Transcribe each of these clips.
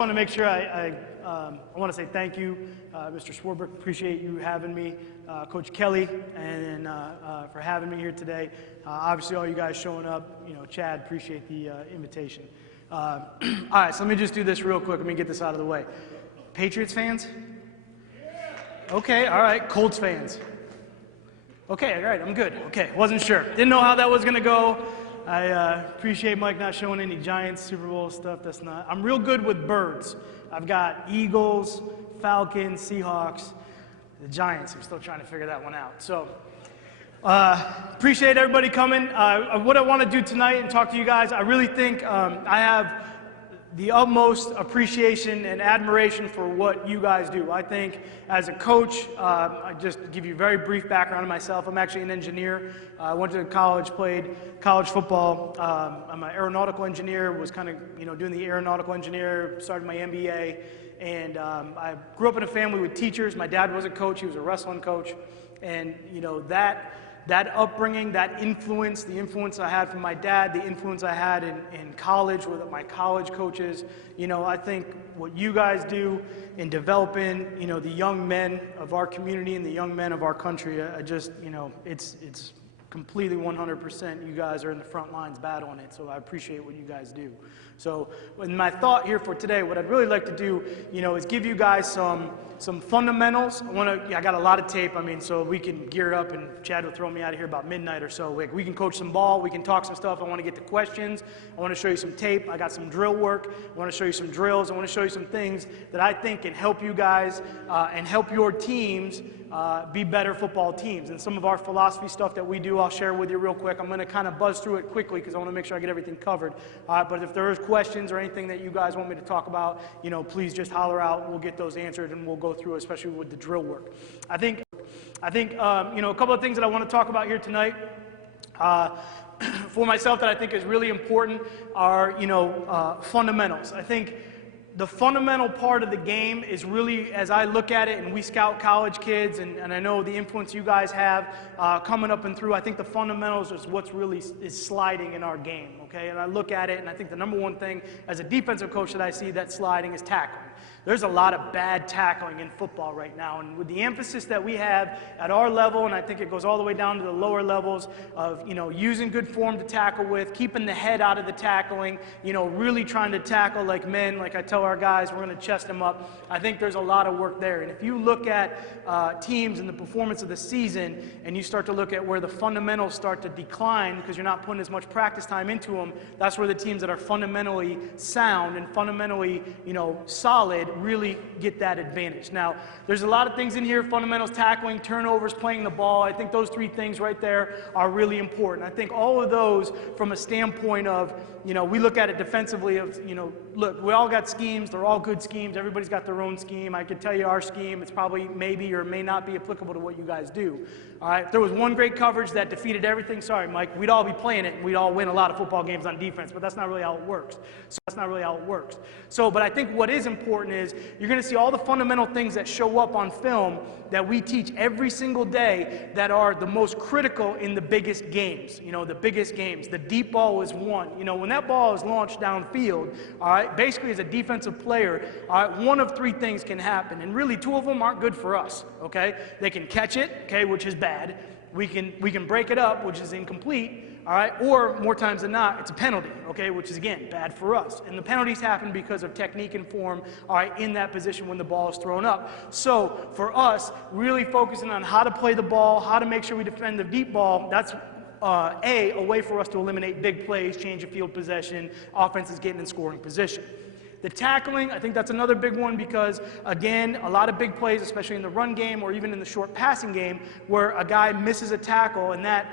I want to make sure I want to say thank you, Mr. Swarbrick. Appreciate you having me, Coach Kelly, and for having me here today. Obviously, all you guys showing up. You know, Chad, appreciate the invitation. All right, so let me just do this real quick. Let me get this out of the way. Patriots fans? Okay, all right. Colts fans? Okay, all right. I'm good. Okay, wasn't sure. Didn't know how that was going to go. I appreciate Mike not showing any Giants Super Bowl stuff. I'm real good with birds. I've got Eagles, Falcons, Seahawks, the Giants. I'm still trying to figure that one out. So appreciate everybody coming. What I want to do tonight and talk to you guys, I really think I have the utmost appreciation and admiration for what you guys do. I think as a coach, I just give you a very brief background on myself. I'm actually an engineer. I went to college, played college football. I'm an aeronautical engineer, was kind of doing the aeronautical engineer, started my MBA, and I grew up in a family with teachers. My dad was a coach, he was a wrestling coach, and that upbringing, that influence, the influence I had from my dad, the influence I had in college with my college coaches, I think what you guys do in developing, the young men of our community and the young men of our country, it's completely 100%. You guys are in the front lines battling it, so I appreciate what you guys do. So in my thought here for today, what I'd really like to do, is give you guys some fundamentals. I got a lot of tape, so we can gear up, and Chad will throw me out of here about midnight or so. We can coach some ball, we can talk some stuff. I want to get to questions. I want to show you some tape. I got some drill work. I want to show you some drills. I want to show you some things that I think can help you guys and help your teams be better football teams. And some of our philosophy stuff that we do, I'll share with you real quick. I'm going to kind of buzz through it quickly because I want to make sure I get everything covered. But if there is questions or anything that you guys want me to talk about, please just holler out. We'll get those answered and we'll go through it, especially with the drill work. I think a couple of things that I want to talk about here tonight for myself that I think is really important are, fundamentals. I think the fundamental part of the game is really, as I look at it, and we scout college kids, and I know the influence you guys have coming up and through, I think the fundamentals is what's really is sliding in our game, okay? And I look at it, and I think the number one thing as a defensive coach that I see that's sliding is tackling. There's a lot of bad tackling in football right now, and with the emphasis that we have at our level, and I think it goes all the way down to the lower levels of, using good form to tackle with, keeping the head out of the tackling, really trying to tackle like men, like I tell our guys, we're going to chest them up. I think there's a lot of work there, and if you look at teams and the performance of the season, and you start to look at where the fundamentals start to decline because you're not putting as much practice time into them, that's where the teams that are fundamentally sound and fundamentally, solid really get that advantage. Now, there's a lot of things in here: fundamentals, tackling, turnovers, playing the ball. I think those three things right there are really important. I think all of those from a standpoint of, we look at it defensively of, look, we all got schemes. They're all good schemes. Everybody's got their own scheme. I could tell you our scheme. It's probably maybe or may not be applicable to what you guys do. All right, if there was one great coverage that defeated everything, sorry, Mike, we'd all be playing it and we'd all win a lot of football games on defense, but that's not really how it works. But I think what is important is you're going to see all the fundamental things that show up on film that we teach every single day that are the most critical in the biggest games. The biggest games. The deep ball is one. When that ball is launched downfield, all right, basically as a defensive player, all right, one of three things can happen, and really two of them aren't good for us. Okay, they can catch it, okay, which is bad. We can break it up, which is incomplete. All right, or more times than not, it's a penalty, okay, which is, again, bad for us. And the penalties happen because of technique and form, all right, in that position when the ball is thrown up. So for us, really focusing on how to play the ball, how to make sure we defend the deep ball, that's a way for us to eliminate big plays, change of field possession, offenses getting in scoring position. The tackling, I think that's another big one because, again, a lot of big plays, especially in the run game or even in the short passing game, where a guy misses a tackle and that,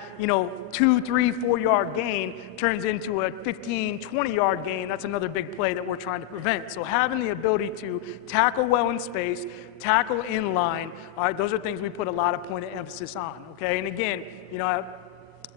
2, 3, 4 yard gain turns into a 15, 20 yard gain. That's another big play that we're trying to prevent. So having the ability to tackle well in space, tackle in line, all right, those are things we put a lot of point of emphasis on, okay? And again,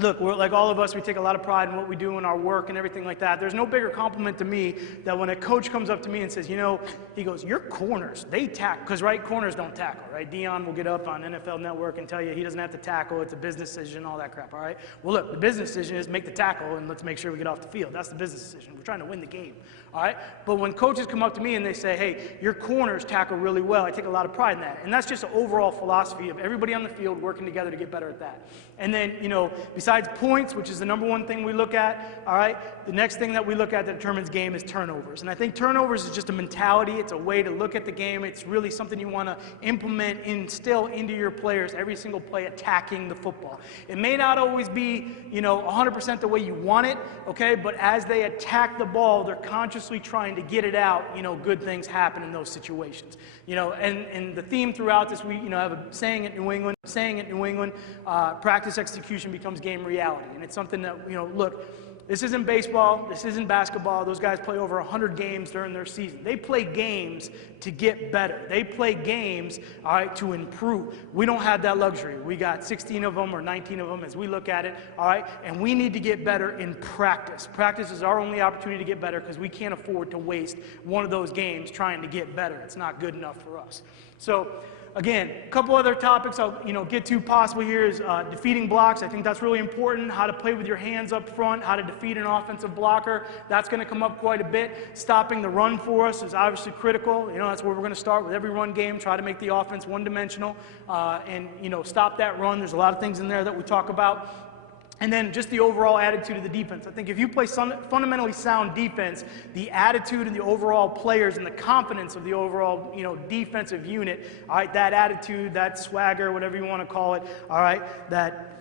look, we're like all of us, we take a lot of pride in what we do in our work and everything like that. There's no bigger compliment to me than when a coach comes up to me and says, he goes, your corners, they tackle, because, right, corners don't tackle, right? Dion will get up on NFL Network and tell you he doesn't have to tackle, it's a business decision, all that crap, all right? Well, look, the business decision is make the tackle and let's make sure we get off the field. That's the business decision. We're trying to win the game, all right? But when coaches come up to me and they say, hey, your corners tackle really well, I take a lot of pride in that. And that's just an overall philosophy of everybody on the field working together to get better at that. And then, you know, besides points, which is the #1 thing we look at, all right, the next thing that we look at that determines game is turnovers. And I think turnovers is just a mentality. It's a way to look at the game. It's really something you want to implement, instill into your players every single play, attacking the football. It may not always be, you know, 100% the way you want it, okay, but as they attack the ball, they're consciously trying to get it out. You know, good things happen in those situations. You know, and the theme throughout this, we, you know, have a saying at New England, practice execution becomes game reality. And it's something that, you know, look, this isn't baseball, this isn't basketball. Those guys play over 100 games during their season. They play games to get better. They play games, all right, to improve. We don't have that luxury. We got 16 of them or 19 of them as we look at it, all right, and we need to get better in practice. Practice is our only opportunity to get better because we can't afford to waste one of those games trying to get better. It's not good enough for us. So, again, a couple other topics I'll, you know, get to possibly here is defeating blocks. I think that's really important. How to play with your hands up front, how to defeat an offensive blocker. That's going to come up quite a bit. Stopping the run for us is obviously critical. You know, that's where we're going to start with every run game. Try to make the offense one-dimensional and, you know, stop that run. There's a lot of things in there that we talk about. And then just the overall attitude of the defense. I think if you play fundamentally sound defense, the attitude of the overall players and the confidence of the overall, you know, defensive unit, all right, that attitude, that swagger, whatever you want to call it, all right, that,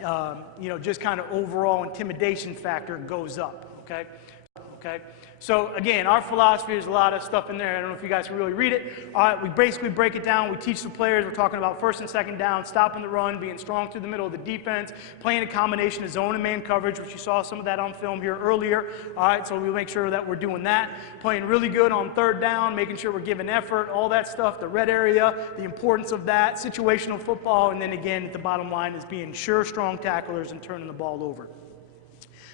you know, just kind of overall intimidation factor goes up, okay? Okay? So again, our philosophy is a lot of stuff in there. I don't know if you guys can really read it. We basically break it down. We teach the players. We're talking about first and second down, stopping the run, being strong through the middle of the defense, playing a combination of zone and man coverage, which you saw some of that on film here earlier. All right, so we make sure that we're doing that. Playing really good on third down, making sure we're giving effort, all that stuff, the red area, the importance of that, situational football, and then again, the bottom line is being sure, strong tacklers and turning the ball over.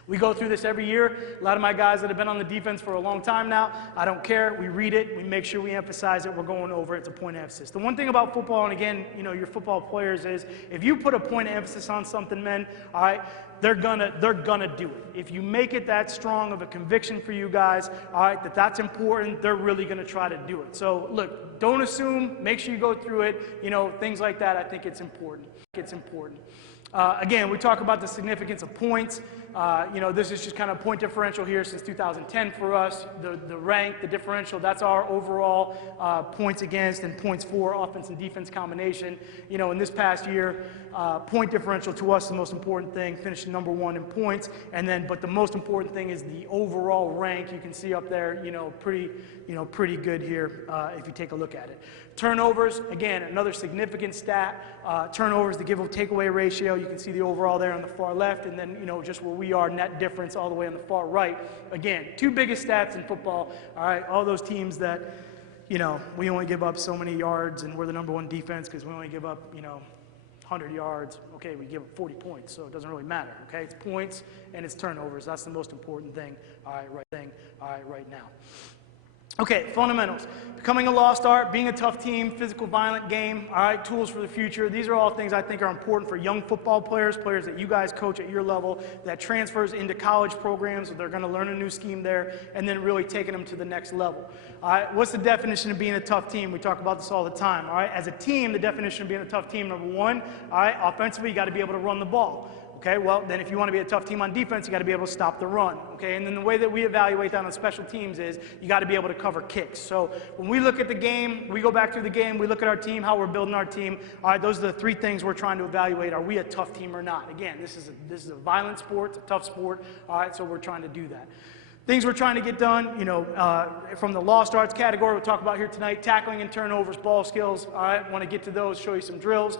We go through this every year. A lot of my guys that have been on the defense for a long time now, I don't care. We read it. We make sure we emphasize it. We're going over it. It's a point of emphasis. The one thing about football, and again, you know, your football players is if you put a point of emphasis on something, men, all right, they're gonna do it. If you make it that strong of a conviction for you guys, all right, that's important, they're really gonna try to do it. So look, don't assume, make sure you go through it, you know, things like that. I think it's important. Again, we talk about the significance of points. You know, this is just kind of point differential here since 2010 for us. The rank, the differential, that's our overall points against and points for offense and defense combination. You know, in this past year, point differential to us is the most important thing, finishing #1 in points. And then, but the most important thing is the overall rank. You can see up there, you know, pretty good here if you take a look at it. Turnovers, again, another significant stat. Turnovers, the give or takeaway ratio. You can see the overall there on the far left, and then, you know, just where we are, net difference all the way on the far right. Again, two biggest stats in football. All right, all those teams that, you know, we only give up so many yards, and we're the #1 defense because we only give up, you know, 100 yards. Okay, we give up 40 points, so it doesn't really matter. Okay, it's points and it's turnovers. That's the most important thing. All right, right now. Okay, fundamentals. Becoming a lost art, being a tough team, physical, violent game, all right, tools for the future. These are all things I think are important for young football players, players that you guys coach at your level, that transfers into college programs, so they're going to learn a new scheme there, and then really taking them to the next level. All right, what's the definition of being a tough team? We talk about this all the time, all right? As a team, the definition of being a tough team, #1, all right, offensively, you got to be able to run the ball. Okay, well, then if you want to be a tough team on defense, you got to be able to stop the run. Okay, and then the way that we evaluate that on special teams is you got to be able to cover kicks. So when we look at the game, we go back through the game, we look at our team, how we're building our team. All right, those are the three things we're trying to evaluate. Are we a tough team or not? Again, this is a violent sport, it's a tough sport. All right, so we're trying to do that. Things we're trying to get done, you know, from the lost arts category we'll talk about here tonight, tackling and turnovers, ball skills. All right, want to get to those, show you some drills.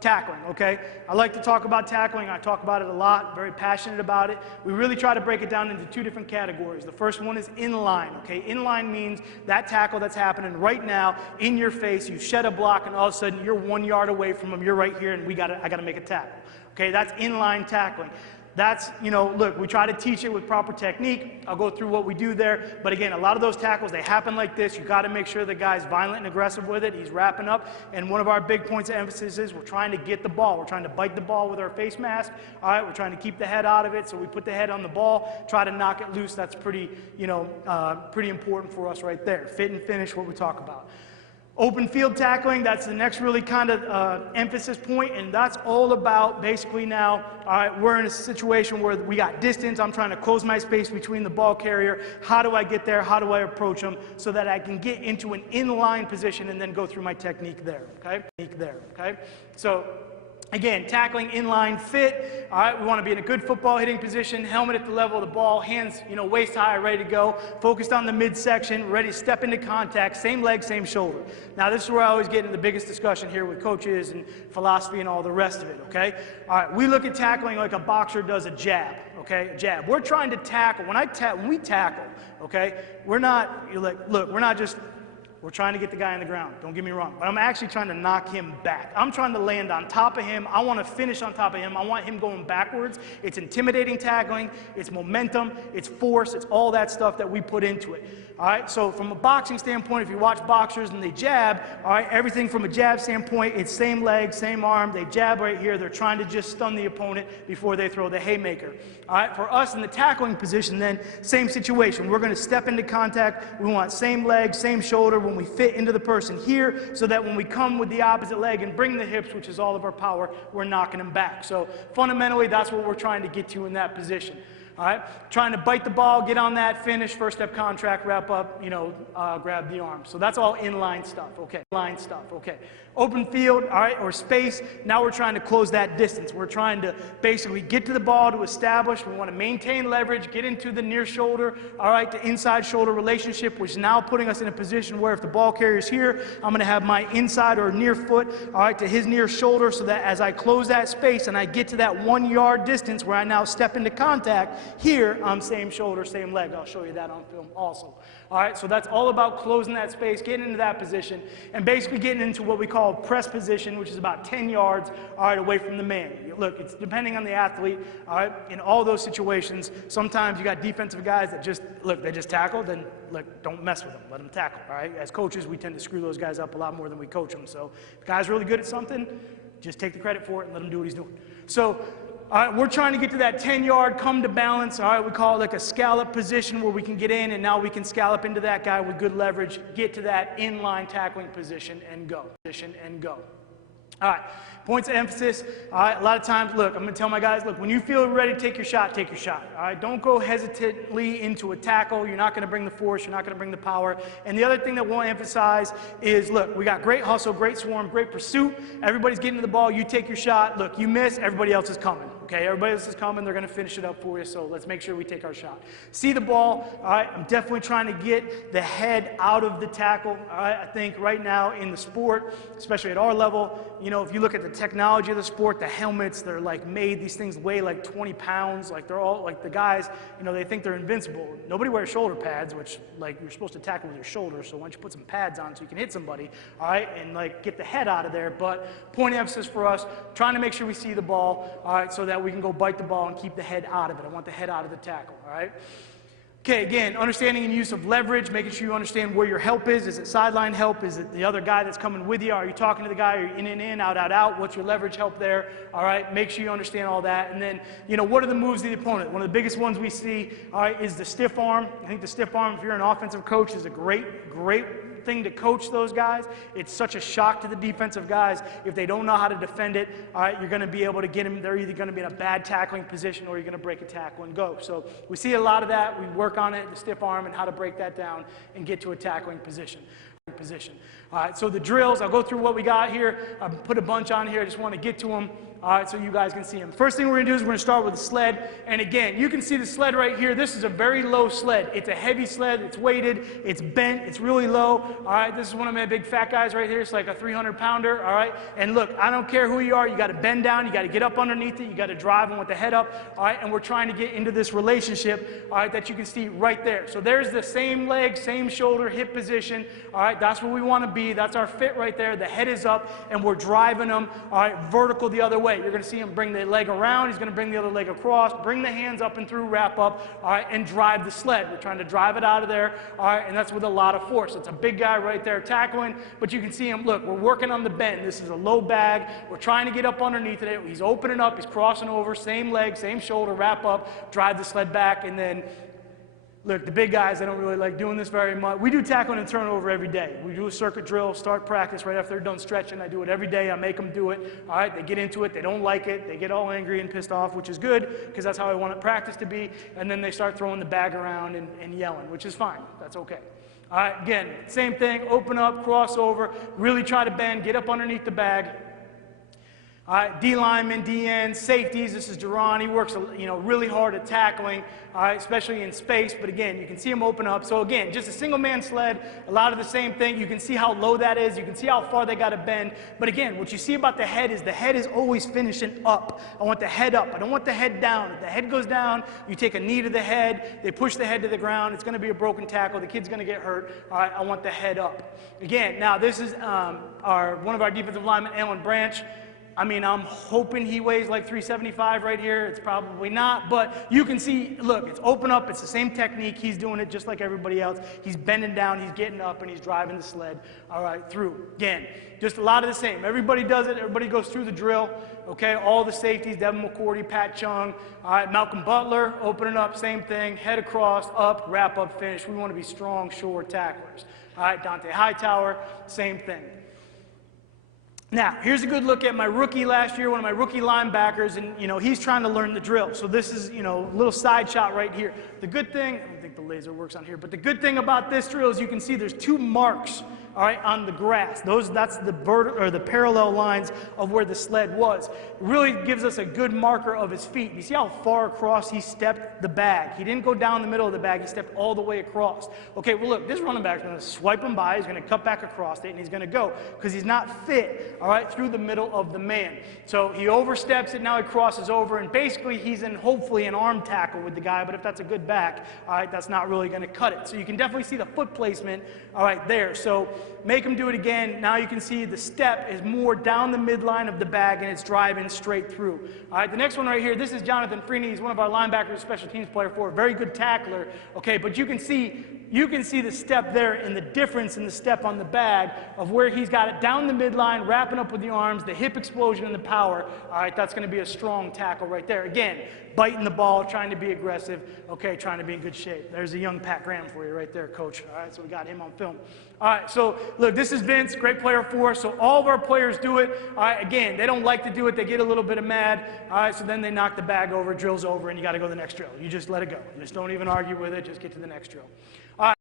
Tackling, okay? I like to talk about tackling. I talk about it a lot, very passionate about it. We really try to break it down into two different categories. The first one is inline, okay? Inline means that tackle that's happening right now in your face. You shed a block and all of a sudden you're 1 yard away from them. You're right here and I got to make a tackle. Okay, that's inline tackling. That's, look, we try to teach it with proper technique. I'll go through what we do there. But again, a lot of those tackles, they happen like this. You got to make sure the guy's violent and aggressive with it. He's wrapping up. And one of our big points of emphasis is we're trying to get the ball. We're trying to bite the ball with our face mask. All right, we're trying to keep the head out of it. So we put the head on the ball, try to knock it loose. That's pretty, pretty important for us right there. Fit and finish, what we talk about. Open field tackling, that's the next really kind of emphasis point, and that's all about basically now, all right, we're in a situation where we got distance. I'm trying to close my space between the ball carrier. How do I get there? How do I approach them so that I can get into an inline position and then go through my technique there, okay? So, again, tackling inline fit. All right, we want to be in a good football hitting position, helmet at the level of the ball, hands, waist high, ready to go, focused on the midsection, ready to step into contact, same leg, same shoulder. Now, this is where I always get into the biggest discussion here with coaches and philosophy and all the rest of it, okay? All right, we look at tackling like a boxer does a jab, okay? A jab. We're trying to tackle. When we tackle, okay, we're not, we're trying to get the guy on the ground, don't get me wrong, but I'm actually trying to knock him back. I'm trying to land on top of him. I want to finish on top of him. I want him going backwards. It's intimidating tackling, it's momentum, it's force, it's all that stuff that we put into it. All right, so from a boxing standpoint, if you watch boxers and they jab, all right, everything from a jab standpoint, it's same leg, same arm, they jab right here, they're trying to just stun the opponent before they throw the haymaker. All right, for us in the tackling position then, same situation. We're going to step into contact, we want same leg, same shoulder when we fit into the person here, so that when we come with the opposite leg and bring the hips, which is all of our power, we're knocking them back. So fundamentally, that's what we're trying to get to in that position. All right, trying to bite the ball, get on that, finish, first step contract, wrap up, grab the arm. So that's all inline stuff, okay? Line stuff, okay. Open field, all right, or space, now we're trying to close that distance. We're trying to basically get to the ball to establish. We want to maintain leverage, get into the near shoulder, all right, the inside shoulder relationship, which is now putting us in a position where if the ball carrier's here, I'm going to have my inside or near foot, all right, to his near shoulder, so that as I close that space and I get to that 1 yard distance where I now step into contact, here, I'm same shoulder, same leg. I'll show you that on film also. All right, so that's all about closing that space, getting into that position, and basically getting into what we call press position, which is about 10 yards, all right, away from the man. Look, it's depending on the athlete, all right, in all those situations. Sometimes you got defensive guys that they just tackle, then, look, don't mess with them. Let them tackle, all right? As coaches, we tend to screw those guys up a lot more than we coach them. So if the guy's really good at something, just take the credit for it and let him do what he's doing. So, all right, we're trying to get to that 10-yard come to balance. All right, we call it like a scallop position where we can get in, and now we can scallop into that guy with good leverage, get to that inline tackling position and go. All right, points of emphasis. All right, a lot of times, look, I'm going to tell my guys, look, when you feel ready to take your shot, take your shot. All right, don't go hesitantly into a tackle. You're not going to bring the force. You're not going to bring the power. And the other thing that we'll emphasize is, look, we got great hustle, great swarm, great pursuit. Everybody's getting to the ball. You take your shot. Look, you miss, everybody else is coming. Okay, everybody else is coming. They're going to finish it up for you, so let's make sure we take our shot. See the ball. All right, I'm definitely trying to get the head out of the tackle. All right, I think right now in the sport, especially at our level, if you look at the technology of the sport, the helmets, they're like made, these things weigh like 20 pounds. Like they're all, like the guys, they think they're invincible. Nobody wears shoulder pads, which like you're supposed to tackle with your shoulder, so why don't you put some pads on so you can hit somebody, all right, and like get the head out of there. But point of emphasis for us, trying to make sure we see the ball, all right, so that we can go bite the ball and keep the head out of it. I want the head out of the tackle, all right? Okay, again, understanding and use of leverage, making sure you understand where your help is. Is it sideline help? Is it the other guy that's coming with you? Are you talking to the guy? Are you in, out, out? What's your leverage help there? All right, make sure you understand all that. And then, what are the moves of the opponent? One of the biggest ones we see, all right, is the stiff arm. I think the stiff arm, if you're an offensive coach, is a great thing to coach those guys. It's such a shock to the defensive guys. If they don't know how to defend it, all right, you're going to be able to get them. They're either going to be in a bad tackling position or you're going to break a tackle and go. So we see a lot of that. We work on it, the stiff arm, and how to break that down and get to a tackling position. All right, so the drills, I'll go through what we got here. I put a bunch on here. I just want to get to them. All right, so you guys can see them. First thing we're going to do is we're going to start with the sled. And again, you can see the sled right here. This is a very low sled. It's a heavy sled. It's weighted. It's bent. It's really low. All right, this is one of my big fat guys right here. It's like a 300-pounder. All right, and look, I don't care who you are. You got to bend down. You got to get up underneath it. You got to drive them with the head up. All right, and we're trying to get into this relationship, all right, that you can see right there. So there's the same leg, same shoulder, hip position. All right, that's where we want to be. That's our fit right there. The head is up, and we're driving them, all right, vertical the other way. way. You're going to see him bring the leg around. He's going to bring the other leg across, bring the hands up and through, wrap up, all right, and drive the sled. We're trying to drive it out of there, all right, and that's with a lot of force. It's a big guy right there tackling, but you can see him, look, we're working on the bend. This is a low bag. We're trying to get up underneath it. He's opening up. He's crossing over, same leg, same shoulder, wrap up, drive the sled back, and then look, the big guys, they don't really like doing this very much. We do tackling and turnover every day. We do a circuit drill, start practice right after they're done stretching. I do it every day. I make them do it. All right, they get into it. They don't like it. They get all angry and pissed off, which is good because that's how I want practice to be. And then they start throwing the bag around and yelling, which is fine. That's okay. All right, again, same thing. Open up, cross over, really try to bend, get up underneath the bag. All right, D linemen, DN, safeties. This is Duran. He works, really hard at tackling, all right, especially in space. But again, you can see him open up. So again, just a single-man sled. A lot of the same thing. You can see how low that is. You can see how far they got to bend. But again, what you see about the head is always finishing up. I want the head up. I don't want the head down. If the head goes down, you take a knee to the head. They push the head to the ground. It's going to be a broken tackle. The kid's going to get hurt. All right, I want the head up. Again, now this is one of our defensive linemen, Alan Branch. I mean, I'm hoping he weighs like 375 right here. It's probably not, but you can see, look, it's open up. It's the same technique. He's doing it just like everybody else. He's bending down, he's getting up, and he's driving the sled, all right, through. Again, just a lot of the same. Everybody does it. Everybody goes through the drill, okay? All the safeties, Devin McCourty, Pat Chung, all right, Malcolm Butler, opening up, same thing, head across, up, wrap up, finish. We want to be strong, sure tacklers. All right, Dante Hightower, same thing. Now, here's a good look at my rookie last year, one of my rookie linebackers, and, he's trying to learn the drill. So this is, a little side shot right here. The good thing, I don't think the laser works on here, but the good thing about this drill is you can see there's 2 marks, all right, on the grass. That's the parallel lines of where the sled was. It really gives us a good marker of his feet. You see how far across he stepped the bag. He didn't go down the middle of the bag. He stepped all the way across. Okay, well, look, this running back is going to swipe him by. He's going to cut back across it, and he's going to go because he's not fit, all right, through the middle of the man. So he oversteps it. Now he crosses over, and basically he's in hopefully an arm tackle with the guy, but if that's a good back, all right, that's not really going to cut it. So you can definitely see the foot placement, all right, there. So make him do it again. Now you can see the step is more down the midline of the bag, and it's driving straight through. All right, the next one right here, this is Jonathan Freeney. He's one of our linebackers, special teams player for, a very good tackler. Okay, but you can see the step there and the difference in the step on the bag of where he's got it down the midline, wrapping up with the arms, the hip explosion and the power. All right, that's going to be a strong tackle right there. Again, biting the ball, trying to be aggressive, okay, trying to be in good shape. There's a young Pat Graham for you right there, coach. All right, so we got him on film. All right, so look, this is Vince, great player for us. So all of our players do it. All right, again, they don't like to do it. They get a little bit of mad. All right, so then they knock the bag over, drill's over, and you got to go to the next drill. You just let it go. You just don't even argue with it. Just get to the next drill. All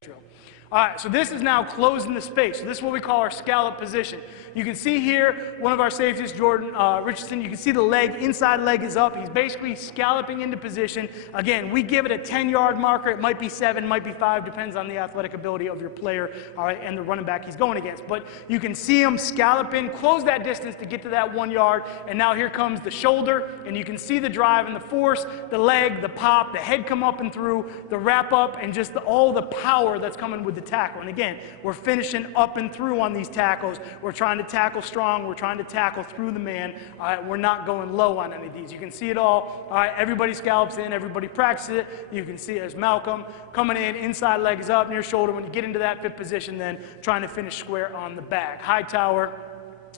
right, so this is now closing the space. So this is what we call our scallop position. You can see here, one of our safeties, Jordan Richardson, you can see the leg, inside leg is up. He's basically scalloping into position. Again, we give it a 10-yard marker. It might be 7, might be 5, depends on the athletic ability of your player, all right, and the running back he's going against. But you can see him scalloping, close that distance to get to that 1 yard, and now here comes the shoulder, and you can see the drive and the force, the leg, the pop, the head come up and through, the wrap up, and just all the power that's coming with the tackle. And again, we're finishing up and through on these tackles. We're trying to tackle strong. We're trying to tackle through the man. We're not going low on any of these. You can see it all. Everybody scallops in. Everybody practices it. You can see there's Malcolm coming in. Inside leg is up near shoulder. When you get into that fit position, then trying to finish square on the back. Hightower.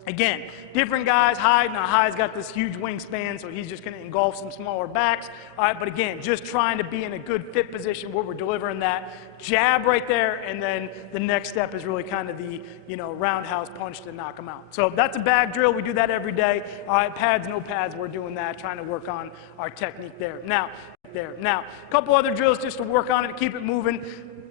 Again, different guys. Now Hyde's got this huge wingspan, so he's just going to engulf some smaller backs. All right, but again, just trying to be in a good fit position where we're delivering that jab right there, and then the next step is really kind of the, roundhouse punch to knock them out. So that's a bag drill. We do that every day. All right, pads, no pads, we're doing that, trying to work on our technique there. Now, a couple other drills just to work on it, to keep it moving.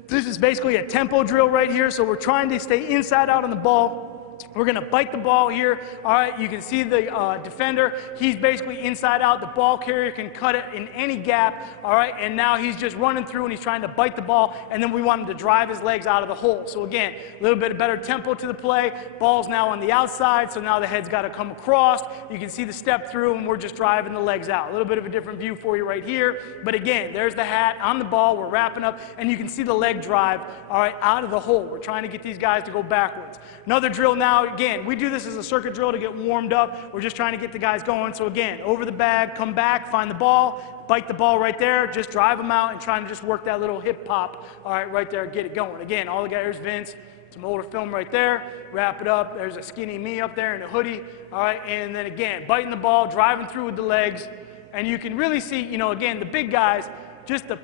This is basically a tempo drill right here, so we're trying to stay inside out on the ball. We're going to bite the ball here. All right, you can see the defender. He's basically inside out. The ball carrier can cut it in any gap. All right, and now he's just running through and he's trying to bite the ball, and then we want him to drive his legs out of the hole. So again, a little bit of better tempo to the play. Ball's now on the outside, so now the head's got to come across. You can see the step through, and we're just driving the legs out. A little bit of a different view for you right here. But again, there's the hat on the ball. We're wrapping up, and you can see the leg drive, all right, out of the hole. We're trying to get these guys to go backwards. Another drill now now. Again, we do this as a circuit drill to get warmed up. We're just trying to get the guys going. So again, over the bag, come back, find the ball, bite the ball right there, just drive them out and trying to just work that little hip pop, all right, right there, get it going. Again, all the guys, there's Vince, some older film right there, wrap it up. There's a skinny me up there in a hoodie, all right, and then again, biting the ball, driving through with the legs, and you can really see, you know, again, the big guys,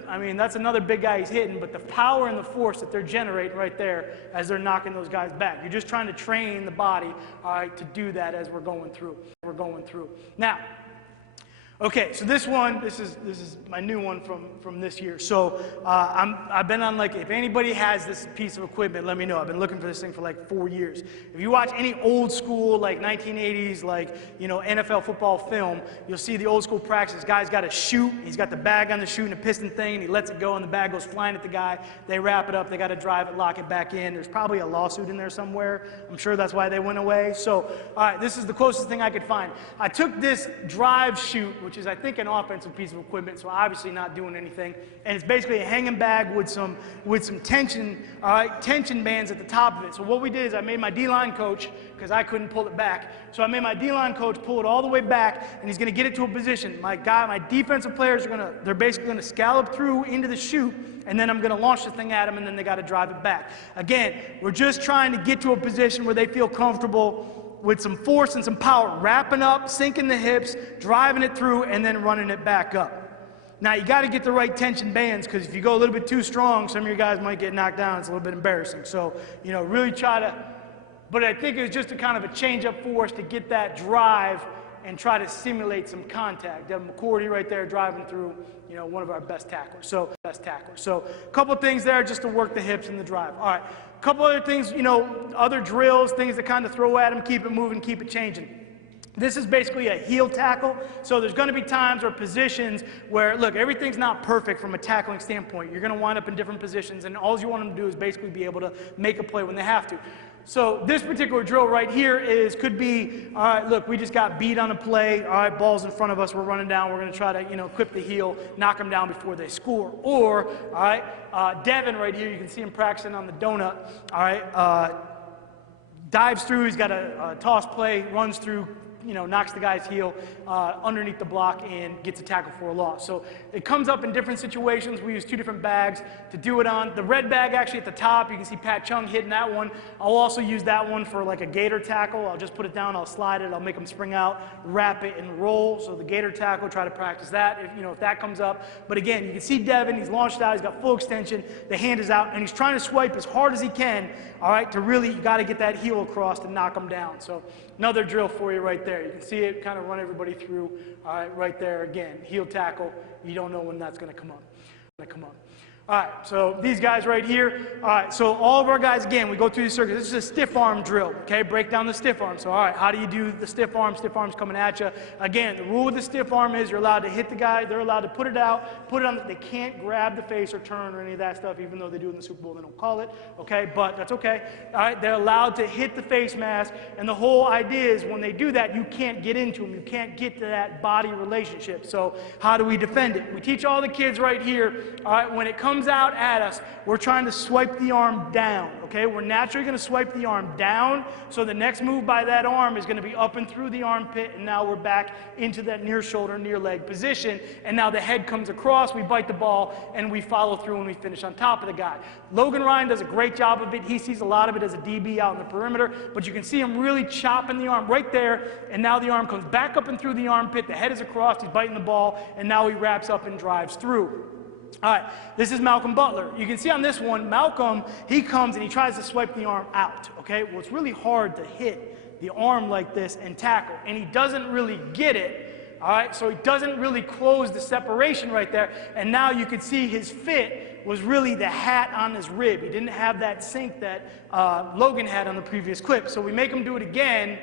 I mean, that's another big guy he's hitting, but the power and the force that they're generating right there as they're knocking those guys back. You're just trying to train the body, all right, to do that as we're going through. Now, okay, so this is my new one from this year. So I've been on, like, if anybody has this piece of equipment, let me know. I've been looking for this thing for like 4 years. If you watch any old school, like 1980s, like, you know, NFL football film, you'll see the old school practice. This guy's got to shoot. He's got the bag on the shoot and a piston thing, and he lets it go, and the bag goes flying at the guy. They wrap it up. They got to drive it, lock it back in. There's probably a lawsuit in there somewhere. I'm sure that's why they went away. So, all right, this is the closest thing I could find. I took this drive shoot, which is, I think, an offensive piece of equipment, so obviously not doing anything. And it's basically a hanging bag with some tension, all right, tension bands at the top of it. So what we did is I made my D-line coach, because I couldn't pull it back, so I made my D-line coach pull it all the way back, and he's going to get it to a position. My defensive players they're basically going to scallop through into the chute, and then I'm going to launch the thing at them, and then they got to drive it back. Again, we're just trying to get to a position where they feel comfortable with some force and some power, wrapping up, sinking the hips, driving it through, and then running it back up. Now, you got to get the right tension bands, because if you go a little bit too strong, some of your guys might get knocked down. It's a little bit embarrassing. So, you know, really try to, but I think it was just a kind of a change-up for us to get that drive and try to simulate some contact. Devin McCourty right there driving through, you know, one of our best tacklers. So a couple things there just to work the hips and the drive. All right. A couple other things, you know, other drills, things to kind of throw at them, keep it moving, keep it changing. This is basically a heel tackle, so there's going to be times or positions where, look, everything's not perfect from a tackling standpoint. You're going to wind up in different positions, and all you want them to do is basically be able to make a play when they have to. So this particular drill right here could be, all right, look, we just got beat on a play, all right, ball's in front of us, we're running down, we're going to try to, you know, clip the heel, knock them down before they score. Or, all right, Devin right here, you can see him practicing on the donut, all right, dives through, he's got a toss play, runs through, you know, knocks the guy's heel underneath the block and gets a tackle for a loss. So it comes up in different situations. We use two different bags to do it on. The red bag actually at the top, you can see Pat Chung hitting that one. I'll also use that one for like a gator tackle. I'll just put it down, I'll slide it, I'll make them spring out, wrap it, and roll. So the gator tackle, try to practice that if that comes up. But again, you can see Devin, he's launched out, he's got full extension, the hand is out, and he's trying to swipe as hard as he can, all right, to really, you got to get that heel across to knock him down. So another drill for you right there. You can see it kind of run everybody through, all right, right there again. Heel tackle, you don't know when that's going to come up. All right, so these guys right here, all right, so all of our guys, again, we go through the circuit. This is a stiff arm drill, okay? Break down the stiff arm. So, all right, how do you do the stiff arm? Stiff arm's coming at you. Again, the rule with the stiff arm is you're allowed to hit the guy. They're allowed to put it out, put it on. They can't grab the face or turn or any of that stuff, even though they do in the Super Bowl. They don't call it, okay? But that's okay. All right, they're allowed to hit the face mask, and the whole idea is when they do that, you can't get into them. You can't get to that body relationship. So how do we defend it? We teach all the kids right here, all right, when it comes out at us, we're trying to swipe the arm down, okay? We're naturally going to swipe the arm down, so the next move by that arm is going to be up and through the armpit, and now we're back into that near shoulder, near leg position, and now the head comes across, we bite the ball, and we follow through and we finish on top of the guy. Logan Ryan does a great job of it. He sees a lot of it as a DB out in the perimeter, but you can see him really chopping the arm right there, and now the arm comes back up and through the armpit, the head is across, he's biting the ball, and now he wraps up and drives through. All right, this is Malcolm Butler. You can see on this one, Malcolm, he comes and he tries to swipe the arm out, okay? Well, it's really hard to hit the arm like this and tackle, and he doesn't really get it, all right? So he doesn't really close the separation right there, and now you can see his fit was really the hat on his rib. He didn't have that sink that Logan had on the previous clip. So we make him do it again.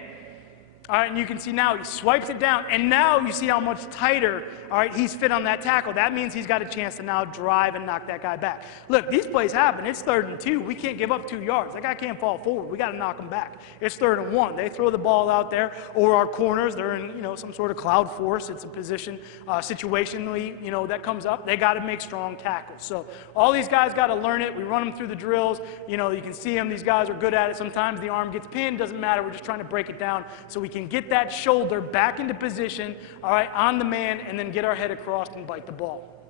All right, and you can see now he swipes it down, and now you see how much tighter, all right, he's fit on that tackle. That means he's got a chance to now drive and knock that guy back. Look, these plays happen. It's 3rd and 2. We can't give up 2 yards. That guy can't fall forward. We got to knock him back. It's 3rd and 1. They throw the ball out there, or our corners, they're in, some sort of cloud force. It's a position, situationally, that comes up. They got to make strong tackles. So all these guys got to learn it. We run them through the drills. You can see them. These guys are good at it. Sometimes the arm gets pinned. Doesn't matter. We're just trying to break it down so we can get that shoulder back into position, all right, on the man, and then get our head across and bite the ball.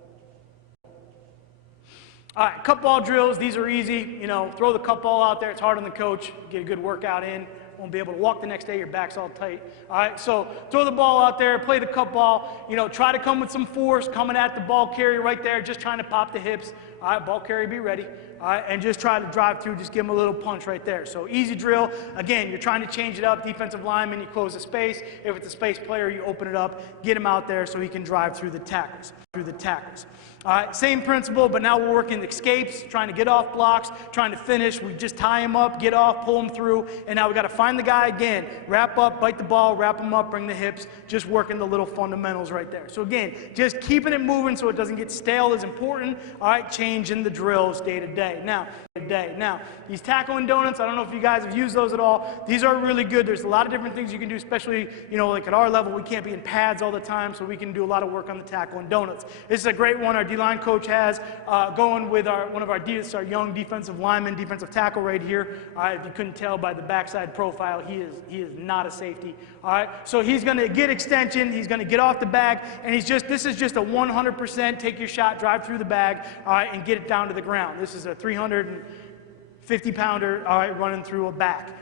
All right, cut ball drills. These are easy. Throw the cut ball out there. It's hard on the coach. Get a good workout in. Won't be able to walk the next day. Your back's all tight. All right, so throw the ball out there. Play the cut ball. Try to come with some force, coming at the ball carrier right there, just trying to pop the hips. All right, ball carrier, be ready. All right, and just try to drive through, just give him a little punch right there. So easy drill. Again, you're trying to change it up. Defensive lineman, you close the space. If it's a space player, you open it up, get him out there so he can drive through the tackles. All right, same principle, but now we're working escapes, trying to get off blocks, trying to finish. We just tie him up, get off, pull him through, and now we got to find the guy again. Wrap up, bite the ball, wrap him up, bring the hips, just working the little fundamentals right there. So again, just keeping it moving so it doesn't get stale is important. All right, changing the drills day to day. Now, these tackling donuts, I don't know if you guys have used those at all. These are really good. There's a lot of different things you can do, especially, like at our level, we can't be in pads all the time, so we can do a lot of work on the tackling donuts. This is a great one our D-line coach has going with one of our young defensive lineman, defensive tackle right here. All right, if you couldn't tell by the backside profile, he is not a safety. All right, so he's going to get extension, he's going to get off the bag, and this is just a 100% take your shot, drive through the bag, all right, and get it down to the ground. This is a 350-pounder, all right, running through a back.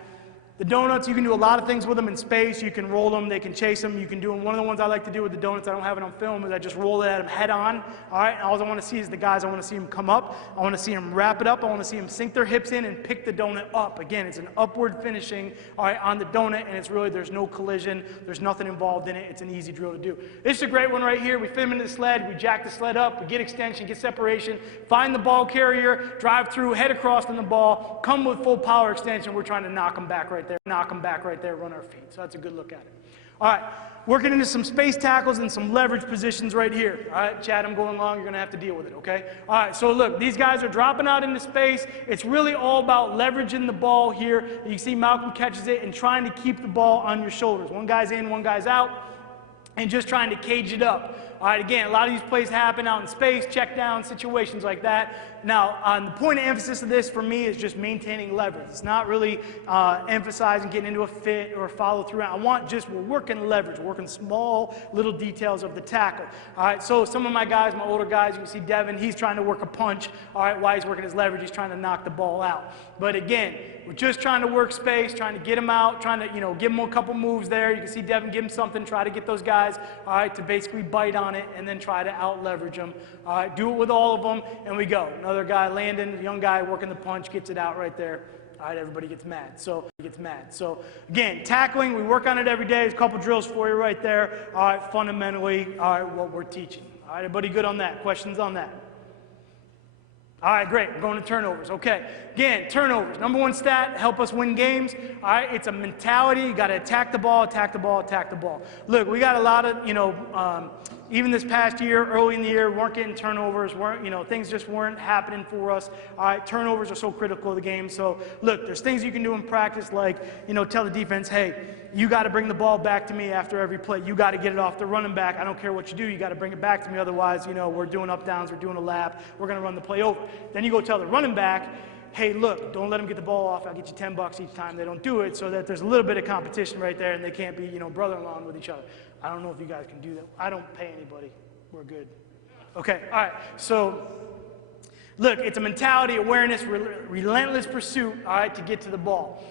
The donuts, you can do a lot of things with them in space. You can roll them, they can chase them. You can do them. One of the ones I like to do with the donuts, I don't have it on film, is I just roll it at them head on. All right, and all I want to see is the guys, I want to see them come up. I want to see them wrap it up. I want to see them sink their hips in and pick the donut up. Again, it's an upward finishing, all right, on the donut, and it's really, there's no collision. There's nothing involved in it. It's an easy drill to do. This is a great one right here. We fit them into the sled. We jack the sled up. We get extension, get separation, find the ball carrier, drive through, head across on the ball, come with full power extension. We're trying to knock them back right there. Run our feet. So that's a good look at it. All right, working into some space tackles and some leverage positions right here. All right, Chad, I'm going long. You're going to have to deal with it, okay? All right, so look, these guys are dropping out into space. It's really all about leveraging the ball here. You see Malcolm catches it and trying to keep the ball on your shoulders. One guy's in, one guy's out, and just trying to cage it up. All right, again, a lot of these plays happen out in space, check down, situations like that. Now, the point of emphasis of this for me is just maintaining leverage. It's not really emphasizing getting into a fit or follow through. We're working leverage, working small little details of the tackle. All right, so some of my guys, my older guys, you can see Devin, he's trying to work a punch. All right, while he's working his leverage, he's trying to knock the ball out. But again, we're just trying to work space, trying to get him out, trying to, give him a couple moves there. You can see Devin give him something, try to get those guys, all right, to basically bite on it and then try to out leverage them. All right, do it with all of them, and we go. Another guy, Landon, young guy working the punch, gets it out right there. All right, everybody gets mad. So again, tackling, we work on it every day. There's a couple drills for you right there. All right, fundamentally, all right, what we're teaching. All right, everybody good on that? Questions on that? All right, great. We're going to turnovers. Okay. Again, turnovers. Number one stat, help us win games. All right, it's a mentality. You got to attack the ball, attack the ball, attack the ball. Look, we got a lot of, even this past year, early in the year, weren't getting turnovers, things just weren't happening for us. All right, turnovers are so critical of the game. So, look, there's things you can do in practice like, tell the defense, hey, you got to bring the ball back to me after every play. You got to get it off the running back. I don't care what you do. You got to bring it back to me. Otherwise, we're doing up downs, we're doing a lap, we're going to run the play over. Then you go tell the running back, hey, look, don't let them get the ball off. I'll get you $10 each time they don't do it, so that there's a little bit of competition right there and they can't be, brother-in-law with each other. I don't know if you guys can do that. I don't pay anybody. We're good. Okay, all right. So, look, it's a mentality, awareness, relentless pursuit, all right, to get to the ball.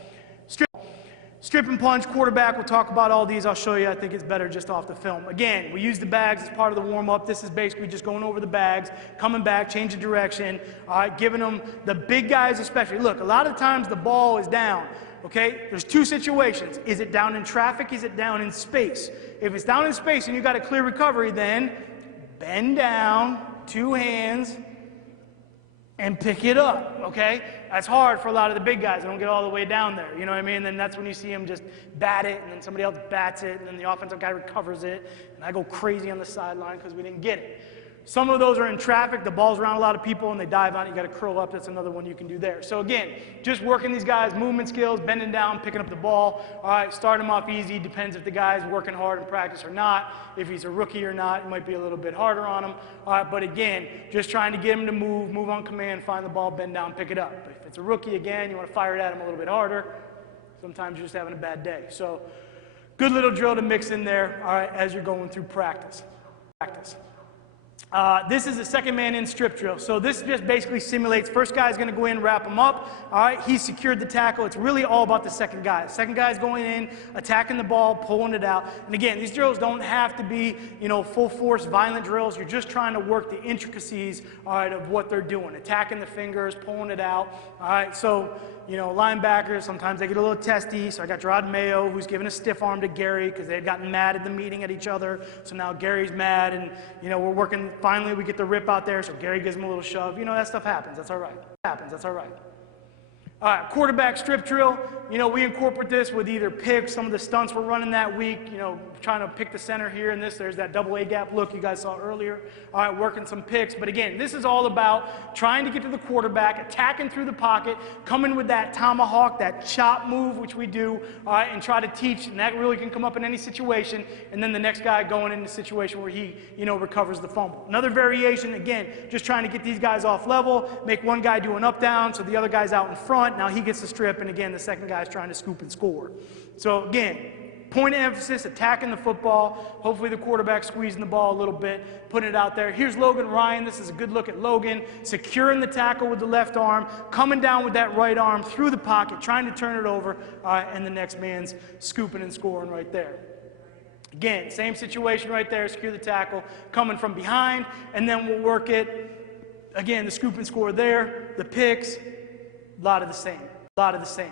Strip and punch, quarterback, we'll talk about all these. I'll show you. I think it's better just off the film. Again, we use the bags as part of the warm-up. This is basically just going over the bags, coming back, changing direction, all right, giving them the big guys especially. Look, a lot of times the ball is down, okay? There's two situations. Is it down in traffic? Is it down in space? If it's down in space and you got a clear recovery, then bend down, two hands, and pick it up, okay? That's hard for a lot of the big guys. They don't get all the way down there, you know what I mean? And then that's when you see them just bat it, and then somebody else bats it, and then the offensive guy recovers it, and I go crazy on the sideline because we didn't get it. Some of those are in traffic, the ball's around a lot of people, and they dive on it, you gotta curl up, that's another one you can do there. So again, just working these guys' movement skills, bending down, picking up the ball. All right, start them off easy, depends if the guy's working hard in practice or not. If he's a rookie or not, it might be a little bit harder on him. All right, but again, just trying to get him to move on command, find the ball, bend down, pick it up. But if it's a rookie, again, you wanna fire it at him a little bit harder. Sometimes you're just having a bad day. So good little drill to mix in there, all right, as you're going through practice. This is a second man in strip drill. So this just basically simulates, first guy's gonna go in, wrap him up. All right, he's secured the tackle. It's really all about the second guy. Second guy's going in, attacking the ball, pulling it out. And again, these drills don't have to be, you know, full force, violent drills. You're just trying to work the intricacies, all right, of what they're doing. Attacking the fingers, pulling it out. All right, so, you know, linebackers, sometimes they get a little testy. So I got Gerard Mayo, who's giving a stiff arm to Gary because they had gotten mad at the meeting at each other. So now Gary's mad, and, you know, we're working, finally we get the rip out there, so Gary gives him a little shove. You know, that stuff happens. That's all right. That's all right. All right, quarterback strip drill. You know, we incorporate this with either picks, some of the stunts we're running that week, you know, trying to pick the center here and this. There's that double A gap look you guys saw earlier. All right, working some picks. But again, this is all about trying to get to the quarterback, attacking through the pocket, coming with that tomahawk, that chop move, which we do, all right, and try to teach. And that really can come up in any situation. And then the next guy going into a situation where he, you know, recovers the fumble. Another variation, again, just trying to get these guys off level, make one guy do an up down so the other guy's out in front. Now he gets the strip, and again, the second guy's trying to scoop and score. So again, point of emphasis, attacking the football. Hopefully the quarterback squeezing the ball a little bit, putting it out there. Here's Logan Ryan. This is a good look at Logan, securing the tackle with the left arm, coming down with that right arm through the pocket, trying to turn it over, and the next man's scooping and scoring right there. Again, same situation right there, secure the tackle, coming from behind, and then we'll work it. Again, the scoop and score there, the picks, a lot of the same.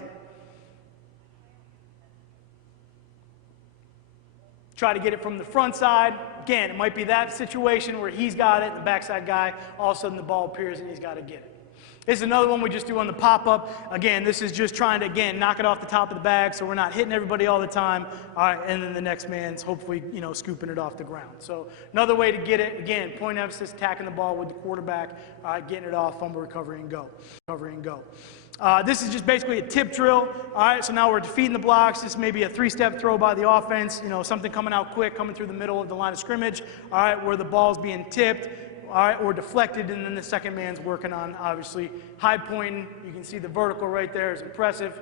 Try to get it from the front side. Again, it might be that situation where he's got it, and the backside guy, all of a sudden the ball appears and he's got to get it. This is another one we just do on the pop-up. Again, this is just trying to, again, knock it off the top of the bag so we're not hitting everybody all the time. All right, and then the next man's hopefully, you know, scooping it off the ground. So another way to get it, again, point emphasis, attacking the ball with the quarterback, getting it off, fumble recovery and go. This is just basically a tip drill. All right, so now we're defeating the blocks. This may be a three-step throw by the offense, you know, something coming out quick, coming through the middle of the line of scrimmage, all right, where the ball's being tipped, all right, or deflected, and then the second man's working on, obviously, high pointing. You can see the vertical right there is impressive.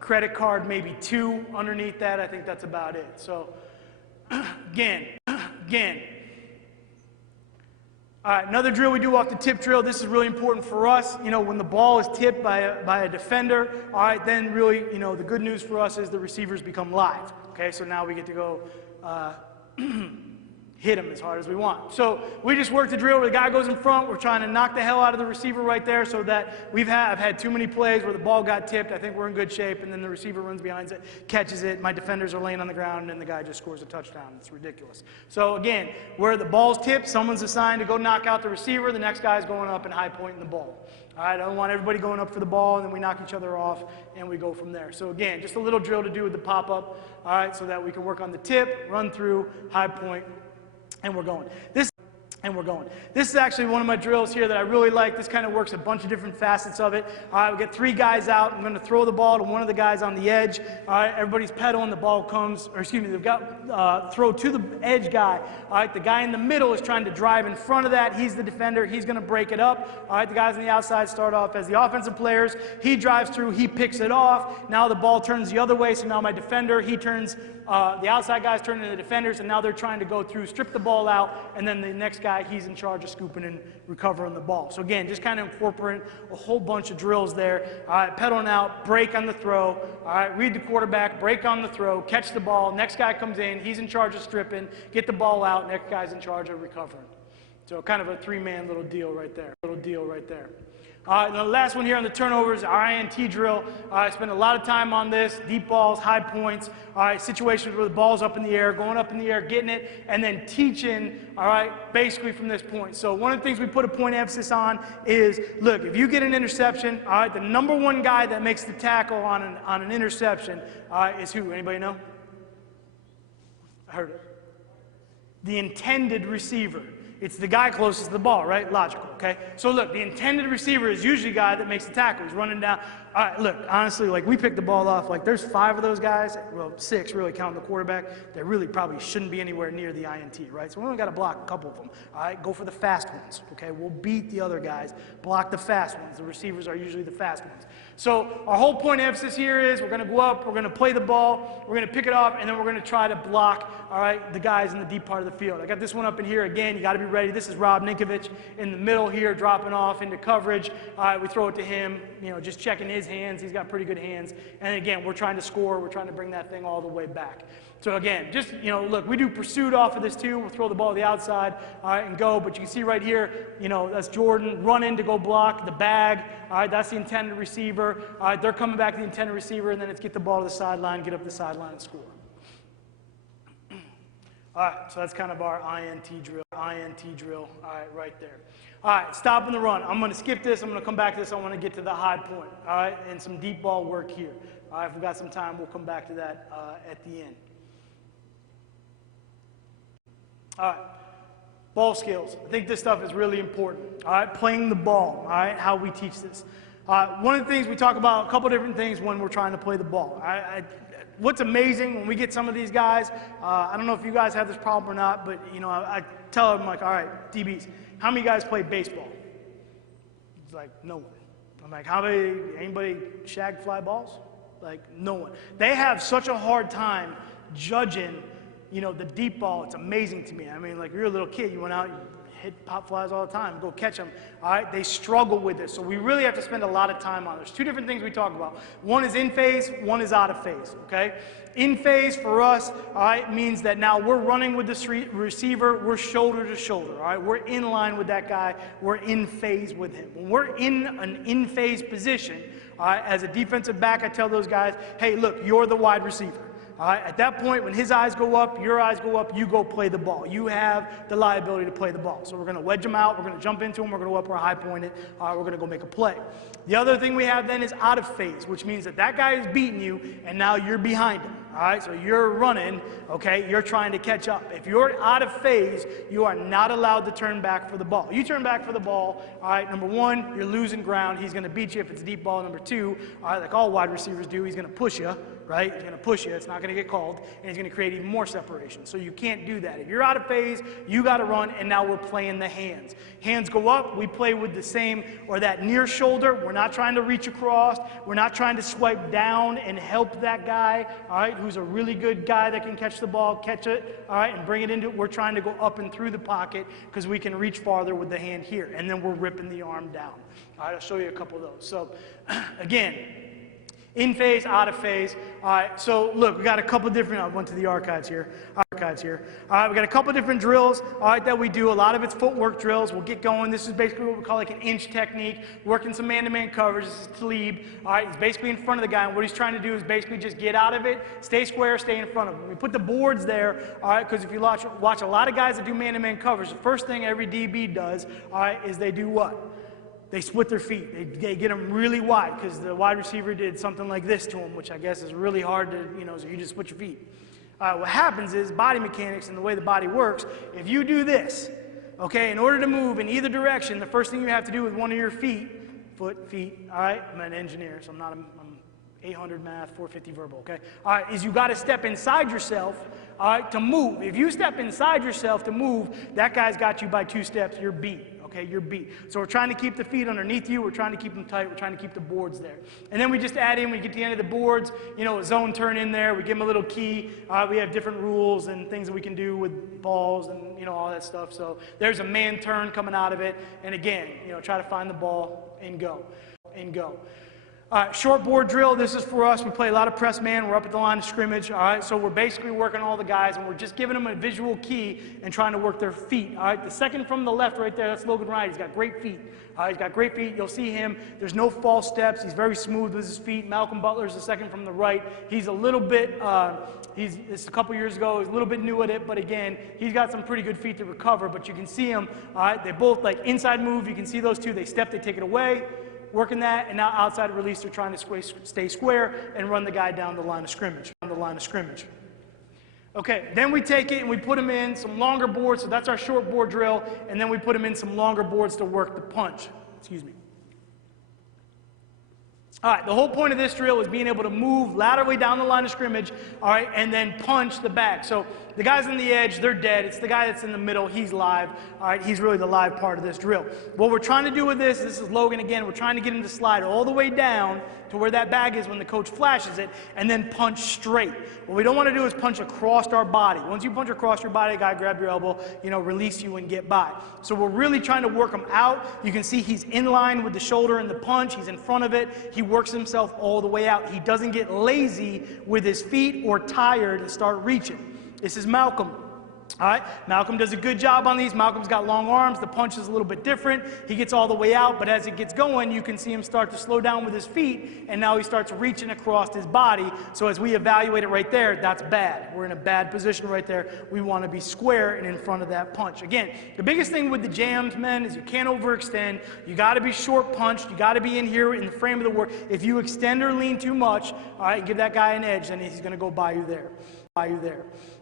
Credit card, maybe 2 underneath that. I think that's about it. So, again. All right, another drill we do off the tip drill. This is really important for us. You know, when the ball is tipped by a defender, all right, then really, you know, the good news for us is the receivers become live. Okay, so now we get to go hit him as hard as we want. So we just work the drill where the guy goes in front. We're trying to knock the hell out of the receiver right there so that I've had too many plays where the ball got tipped. I think we're in good shape, and then the receiver runs behind it, catches it. My defenders are laying on the ground, and then the guy just scores a touchdown. It's ridiculous. So again, where the ball's tipped, someone's assigned to go knock out the receiver. The next guy's going up and high pointing the ball. All right, I don't want everybody going up for the ball, and then we knock each other off, and we go from there. So again, just a little drill to do with the pop-up, all right, so that we can work on the tip, run through, high point, and we're going. This is actually one of my drills here that I really like. This kind of works a bunch of different facets of it. All right, we get 3 guys out. I'm going to throw the ball to one of the guys on the edge. All right, everybody's pedaling. The ball comes, or excuse me, they've got throw to the edge guy. All right, the guy in the middle is trying to drive in front of that. He's the defender. He's going to break it up. All right, the guys on the outside start off as the offensive players. He drives through. He picks it off. Now the ball turns the other way. So now my defender, he turns. The outside guys turn into the defenders, and now they're trying to go through, strip the ball out, and then the next guy, he's in charge of scooping and recovering the ball. So again, just kind of incorporating a whole bunch of drills there. All right, pedaling out, break on the throw. All right, read the quarterback, break on the throw, catch the ball. Next guy comes in, he's in charge of stripping, get the ball out. Next guy's in charge of recovering. So kind of a 3-man little deal right there. And the last one here on the turnovers, our INT drill. I spend a lot of time on this, deep balls, high points, situations where the ball's up in the air, going up in the air, getting it, and then teaching, basically from this point. So one of the things we put a point of emphasis on is, look, if you get an interception, the number one guy that makes the tackle on an interception is who? Anybody know? I heard it. The intended receiver. It's the guy closest to the ball, right? Logical, okay? So look, the intended receiver is usually the guy that makes the tackle. He's running down. All right, look, honestly, like we picked the ball off. Like there's 5 of those guys, well, 6 really counting the quarterback, that really probably shouldn't be anywhere near the INT, right? So we only got to block a couple of them. All right, go for the fast ones, okay? We'll beat the other guys, block the fast ones. The receivers are usually the fast ones. So our whole point of emphasis here is we're going to go up, we're going to play the ball, we're going to pick it up, and then we're going to try to block, the guys in the deep part of the field. I got this one up in here again. You got to be ready. This is Rob Ninkovich in the middle here, dropping off into coverage. We throw it to him, just checking his hands. He's got pretty good hands. And again, we're trying to score. We're trying to bring that thing all the way back. So again, just, look, we do pursuit off of this too. We'll throw the ball to the outside, and go. But you can see right here, that's Jordan running to go block the bag. That's the intended receiver. They're coming back to the intended receiver, and then it's get the ball to the sideline, get up the sideline, and score. All right, so that's kind of our INT drill, right there. All right, stopping the run. I'm going to skip this. I'm going to come back to this. I want to get to the high point, and some deep ball work here. All right, if we've got some time, we'll come back to that at the end. All right, ball skills. I think this stuff is really important. All right, playing the ball, all right, how we teach this. One of the things we talk about, a couple different things when we're trying to play the ball. What's amazing when we get some of these guys, I don't know if you guys have this problem or not, but I tell them, like, all right, DBs, how many guys play baseball? It's like, no one. I'm like, anybody shag fly balls? Like, no one. They have such a hard time judging, the deep ball. It's amazing to me. I mean, like, you're a little kid, you went out, you hit pop flies all the time, go catch them. All right, they struggle with this. So we really have to spend a lot of time on it. There's 2 different things we talk about. One is in phase, one is out of phase, okay? In phase for us, all right, means that now we're running with the receiver, we're shoulder to shoulder, all right? We're in line with that guy, we're in phase with him. When we're in an in phase position, all right, as a defensive back, I tell those guys, hey, look, you're the wide receiver. All right, at that point, when his eyes go up, your eyes go up, you go play the ball. You have the liability to play the ball. So we're going to wedge him out, we're going to jump into him, we're going to go up or high point it, we're going to go make a play. The other thing we have then is out of phase, which means that guy is beating you, and now you're behind him. All right, so you're running, okay, you're trying to catch up. If you're out of phase, you are not allowed to turn back for the ball. You turn back for the ball, all right, number 1, you're losing ground. He's going to beat you if it's a deep ball. Number 2, all right, like all wide receivers do, he's going to push you, right? He's going to push you. It's not going to get called, and he's going to create even more separation. So you can't do that. If you're out of phase, you got to run, and now we're playing the hands. Hands go up. We play with the same, or that near shoulder. We're not trying to reach across. We're not trying to swipe down and help that guy, all right, who's a really good guy that can catch the ball, catch it, all right, and bring it into it. We're trying to go up and through the pocket because we can reach farther with the hand here, and then we're ripping the arm down. All right, I'll show you a couple of those. So, again, in phase, out of phase. All right, so look, we got a couple different, I went to the archives here. All right, we got a couple different drills, all right, that we do. A lot of it's footwork drills. We'll get going. This is basically what we call like an inch technique, working some man-to-man coverage. This is Talib. All right, he's basically in front of the guy, and what he's trying to do is basically just get out of it, stay square, stay in front of him. We put the boards there, all right, because if you watch a lot of guys that do man-to-man coverage, the first thing every DB does, all right, is they do what? They split their feet. They get them really wide because the wide receiver did something like this to him, which I guess is really hard to, so you just split your feet. What happens is body mechanics and the way the body works, if you do this, okay, in order to move in either direction, the first thing you have to do with one of your feet, feet, all right, I'm an engineer, so I'm 800 math, 450 verbal, okay, all right, is you got to step inside yourself, all right, to move. If you step inside yourself to move, that guy's got you by 2 steps, you're beat. Okay, you're beat. So we're trying to keep the feet underneath you. We're trying to keep them tight. We're trying to keep the boards there. And then we just add in, when we get to the end of the boards, a zone turn in there. We give them a little key. We have different rules and things that we can do with balls and, all that stuff. So there's a man turn coming out of it. And again, try to find the ball and go. All right, short board drill, this is for us. We play a lot of press man. We're up at the line of scrimmage, all right? So we're basically working all the guys, and we're just giving them a visual key and trying to work their feet, all right? The second from the left right there, that's Logan Wright. He's got great feet. He's got great feet. You'll see him. There's no false steps. He's very smooth with his feet. Malcolm Butler's the second from the right. He's a little bit, it's a couple years ago. He's a little bit new at it, but again, he's got some pretty good feet to recover, but you can see him, all right? They both like inside move. You can see those two. They step, they take it away. Working that, and now outside release, they're trying to stay square and run the guy down the line of scrimmage. Okay, then we take it and we put him in some longer boards, so that's our short board drill, and then we put him in some longer boards to work the punch. Excuse me. All right, the whole point of this drill is being able to move laterally down the line of scrimmage, all right, and then punch the bag. So the guys on the edge, they're dead. It's the guy that's in the middle, he's live. All right, he's really the live part of this drill. What we're trying to do with this is Logan again, we're trying to get him to slide all the way down to where that bag is when the coach flashes it, and then punch straight. What we don't want to do is punch across our body. Once you punch across your body, guy grab your elbow, release you and get by. So we're really trying to work him out. You can see he's in line with the shoulder and the punch. He's in front of it. He works himself all the way out. He doesn't get lazy with his feet or tired and start reaching. This is Malcolm. All right, Malcolm does a good job on these. Malcolm's got long arms. The punch is a little bit different. He gets all the way out, but as it gets going, you can see him start to slow down with his feet, and now he starts reaching across his body. So as we evaluate it right there, that's bad. We're in a bad position right there. We want to be square and in front of that punch. Again, the biggest thing with the jams, men, is you can't overextend. You got to be short punched. You got to be in here in the frame of the work. If you extend or lean too much, all right, give that guy an edge, then he's going to go by you there.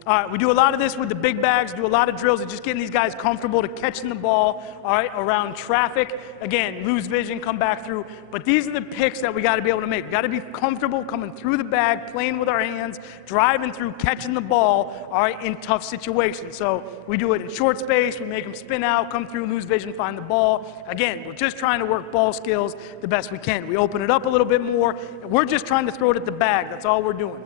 All right, we do a lot of this with the big bags, do a lot of drills of just getting these guys comfortable to catching the ball, all right, around traffic. Again, lose vision, come back through. But these are the picks that we got to be able to make. We got to be comfortable coming through the bag, playing with our hands, driving through, catching the ball, all right, in tough situations. So we do it in short space. We make them spin out, come through, lose vision, find the ball. Again, we're just trying to work ball skills the best we can. We open it up a little bit more. We're just trying to throw it at the bag. That's all we're doing.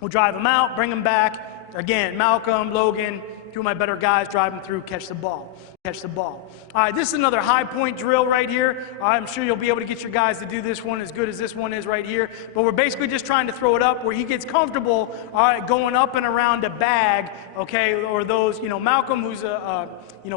We'll drive them out, bring them back. Again, Malcolm, Logan, two of my better guys, drive them through, catch the ball. All right, this is another high point drill right here. I'm sure you'll be able to get your guys to do this one as good as this one is right here. But we're basically just trying to throw it up where he gets comfortable, all right, going up and around a bag, okay, or those, Malcolm, who's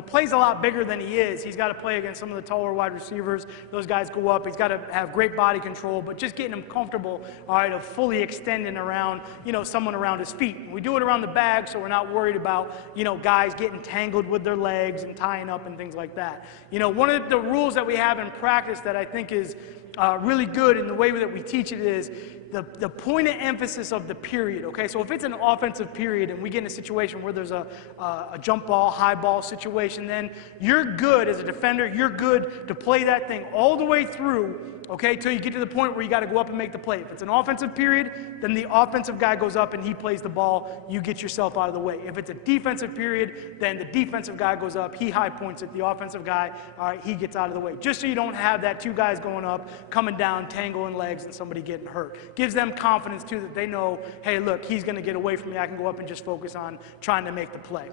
plays a lot bigger than he is. He's got to play against some of the taller wide receivers. Those guys go up. He's got to have great body control, but just getting him comfortable, all right, of fully extending around, someone around his feet. We do it around the bag, so we're not worried about, guys getting tangled with their legs and tying up and things like that. One of the rules that we have in practice that I think is really good in the way that we teach it is the point of emphasis of the period, okay? So if it's an offensive period and we get in a situation where there's a jump ball, high ball situation, then you're good as a defender, you're good to play that thing all the way through, okay, till you get to the point where you got to go up and make the play. If it's an offensive period, then the offensive guy goes up and he plays the ball, you get yourself out of the way. If it's a defensive period, then the defensive guy goes up, he high points it, the offensive guy, all right, he gets out of the way. Just so you don't have that two guys going up, coming down, tangling legs, and somebody getting hurt. Gives them confidence, too, that they know, hey, look, he's going to get away from me. I can go up and just focus on trying to make the play.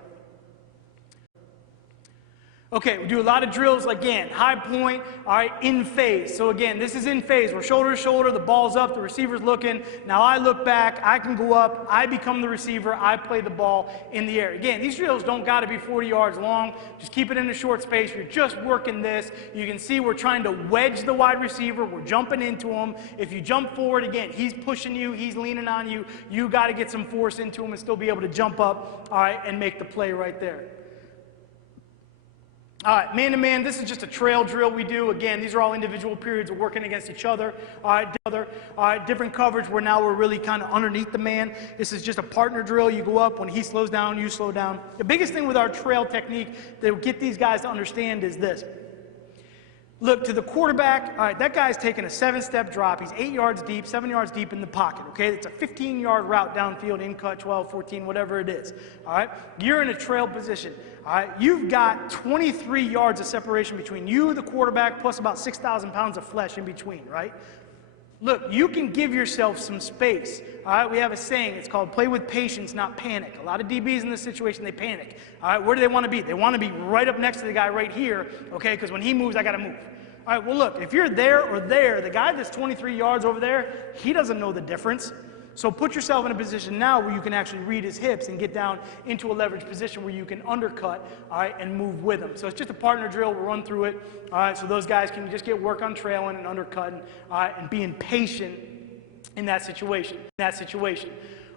Okay, we do a lot of drills, again, high point, all right, in phase. So again, this is in phase. We're shoulder to shoulder, the ball's up, the receiver's looking. Now I look back, I can go up, I become the receiver, I play the ball in the air. Again, these drills don't got to be 40 yards long. Just keep it in a short space. You're just working this. You can see we're trying to wedge the wide receiver. We're jumping into him. If you jump forward, again, he's pushing you, he's leaning on you. You got to get some force into him and still be able to jump up, all right, and make the play right there. All right, man-to-man, this is just a trail drill we do. Again, these are all individual periods of working against each other. All right, different coverage where now we're really kind of underneath the man. This is just a partner drill. You go up. When he slows down, you slow down. The biggest thing with our trail technique that will get these guys to understand is this. Look, to the quarterback, all right, that guy's taking a 7-step drop. He's 8 yards deep, 7 yards deep in the pocket, okay? It's a 15-yard route downfield, in cut, 12, 14, whatever it is, all right? You're in a trail position, all right? You've got 23 yards of separation between you, the quarterback, plus about 6,000 pounds of flesh in between, right? Look, you can give yourself some space. All right, we have a saying. It's called play with patience, not panic. A lot of DBs in this situation, they panic. All right, where do they want to be? They want to be right up next to the guy right here, okay, because when he moves, I got to move. All right, well, look, if you're there or there, the guy that's 23 yards over there, he doesn't know the difference. So put yourself in a position now where you can actually read his hips and get down into a leverage position where you can undercut, all right, and move with him. So it's just a partner drill. We'll run through it, all right, so those guys can just get work on trailing and undercutting, all right, and being patient in that situation.